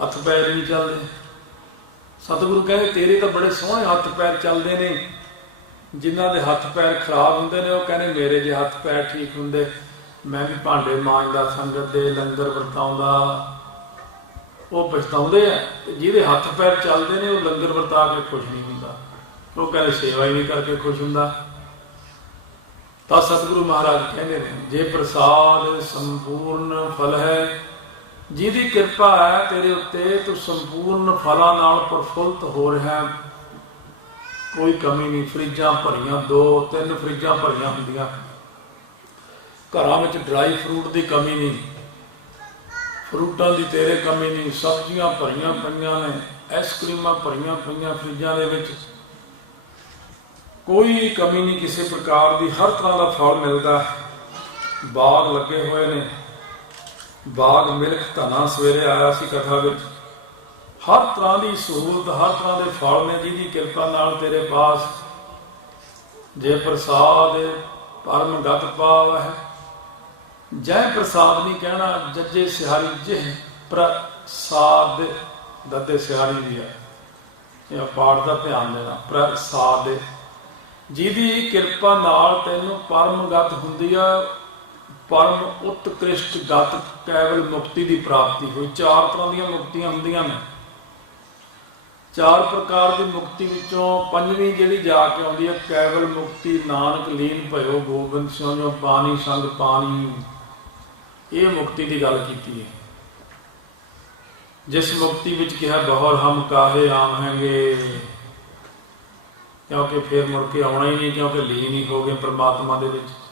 S1: ਹੱਥ ਪੈਰ ਨਹੀਂ ਚੱਲਦੇ। ਸਤਿਗੁਰੂ ਕਹਿੰਦੇ, ਤੇਰੇ ਤਾਂ ਬੜੇ ਸੋਹਣੇ ਹੱਥ ਪੈਰ ਚੱਲਦੇ ਨੇ। ਜਿਨ੍ਹਾਂ ਦੇ ਹੱਥ ਪੈਰ ਖਰਾਬ ਹੁੰਦੇ ਨੇ, ਉਹ ਕਹਿੰਦੇ ਮੇਰੇ ਜੇ ਹੱਥ ਪੈਰ ਠੀਕ ਹੁੰਦੇ, ਮੈਂ ਵੀ ਭਾਂਡੇ ਮਾਂਜਦਾ, ਸੰਗਤ ਦੇ ਲੰਗਰ ਵਰਤਾਉਂਦਾ। ਉਹ ਪਛਤਾਉਂਦੇ ਆ ਜਿਹਦੇ ਹੱਥ ਪੈਰ ਚੱਲਦੇ ਨੇ, ਉਹ ਲੰਗਰ ਵਰਤਾ ਕੇ ਖੁਸ਼ ਨਹੀਂ ਹੁੰਦਾ। ਉਹ ਕਹਿੰਦੇ ਸੇਵਾ ਹੀ ਨਹੀਂ ਕਰਕੇ ਖੁਸ਼ ਹੁੰਦਾ। ਤਾਂ ਸਤਿਗੁਰੂ ਮਹਾਰਾਜ ਕਹਿੰਦੇ ਨੇ, ਜੇ ਪ੍ਰਸਾਦ ਸੰਪੂਰਨ ਫਲ ਹੈ, ਜਿਹਦੀ ਕਿਰਪਾ ਹੈ ਤੇਰੇ ਉੱਤੇ, ਤੂੰ ਸੰਪੂਰਨ ਫਲਾਂ ਨਾਲ ਪ੍ਰਫੁੱਲਤ ਹੋ ਰਿਹਾ ਹੈ। ਕੋਈ ਕਮੀ ਨਹੀਂ, ਫਰਿੱਜਾਂ ਭਰੀਆਂ, ਦੋ ਤਿੰਨ ਫਰਿੱਜਾਂ ਭਰੀਆਂ ਹੁੰਦੀਆਂ। ਘਰਾਂ ਵਿੱਚ ਡਰਾਈ ਫਰੂਟ ਦੀ ਕਮੀ ਨਹੀਂ। ਫਰੂਟਾਂ ਦੀ ਤੇਰੇ ਕਮੀ ਨਹੀਂ, ਸਬਜ਼ੀਆਂ ਭਰੀਆਂ ਪਈਆਂ ਨੇ ਆਈਸਕ੍ਰੀਮਾਂ ਭਰੀਆਂ ਪਈਆਂ ਫਰਿੱਜਾਂ ਦੇ ਵਿੱਚ। ਕੋਈ ਕਮੀ ਨਹੀਂ, ਕਿਸੇ ਪ੍ਰਕਾਰ ਦੀ ਹਰ ਤਰ੍ਹਾਂ ਦਾ ਫਲ ਮਿਲਦਾ ਬਾਗ ਲੱਗੇ ਹੋਏ ਨੇ। ਬਾਗ ਮਿਲਖ ਧਨਾ ਸਵੇਰੇ ਆਇਆ ਸੀ ਕਥਾ ਵਿੱਚ। ਹਰ ਤਰ੍ਹਾਂ ਦੀ ਸਹੂਲਤ, ਹਰ ਤਰ੍ਹਾਂ ਦੇ ਫਲ ਨੇ ਜਿਹਦੀ ਕਿਰਪਾ ਨਾਲ ਤੇਰੇ ਪਾਸ। ਜੇ ਪ੍ਰਸਾਦ ਪਰਮ ਗਤ ਪਾਵ ਹੈ। ਜੈ ਪ੍ਰਸਾਦ ਨਹੀਂ ਕਹਿਣਾ, ਜੱਜੇ ਸਿਹਾਰੀ ਜਿਹ ਪ੍ਰਸਾਦ ਦੱਦੇ ਸਿਹਾਰੀ ਦੀ ਹੈ। ਇਹ ਪਾਠ ਦਾ ਧਿਆਨ ਦੇਣਾ, ਪ੍ਰਸਾਦ। ਜਿਹਦੀ ਕਿਰਪਾ ਨਾਲ ਤੈਨੂੰ ਪਰਮ ਗਤ ਹੁੰਦੀ ਆ, ਪਰਮ ਉਤਕ੍ਰਿਸ਼ਟ ਗਤ ਕੇਵਲ ਮੁਕਤੀ ਦੀ ਪ੍ਰਾਪਤੀ ਹੋਈ। ਚਾਰ ਤਰ੍ਹਾਂ ਦੀਆਂ ਮੁਕਤੀਆਂ ਹੁੰਦੀਆਂ ਨੇ। ਚਾਰ ਪ੍ਰਕਾਰ ਦੀ ਮੁਕਤੀ ਵਿੱਚੋਂ ਪੰਜਵੀਂ ਜਿਹੜੀ ਜਾ ਕੇ ਆਉਂਦੀ ਹੈ, ਕੇਵਲ ਮੁਕਤੀ, ਨਾਨਕ, ਲੀਨ, ਭਇਓ, ਗੋਬਿੰਦ ਸਿੰਘ ਜੋ ਪਾਣੀ ਸੰਗ, ਪਾਣੀ। ਇਹ ਮੁਕਤੀ ਦੀ ਗੱਲ ਕੀਤੀ ਹੈ। ਜਿਸ ਮੁਕਤੀ ਵਿੱਚ ਕਿਹਾ, ਬਹੁਰ ਹਮ ਕਾਹੇ ਆਮ ਹੈਗੇ ਕਿਉਂਕਿ ਫਿਰ ਮੁੜ ਕੇ ਆਉਣਾ ਹੀ ਨਹੀਂ, ਕਿਉਂਕਿ ਲੀਨ ਹੀ ਹੋ ਗਏ ਪ੍ਰਮਾਤਮਾ ਦੇ ਵਿੱਚ।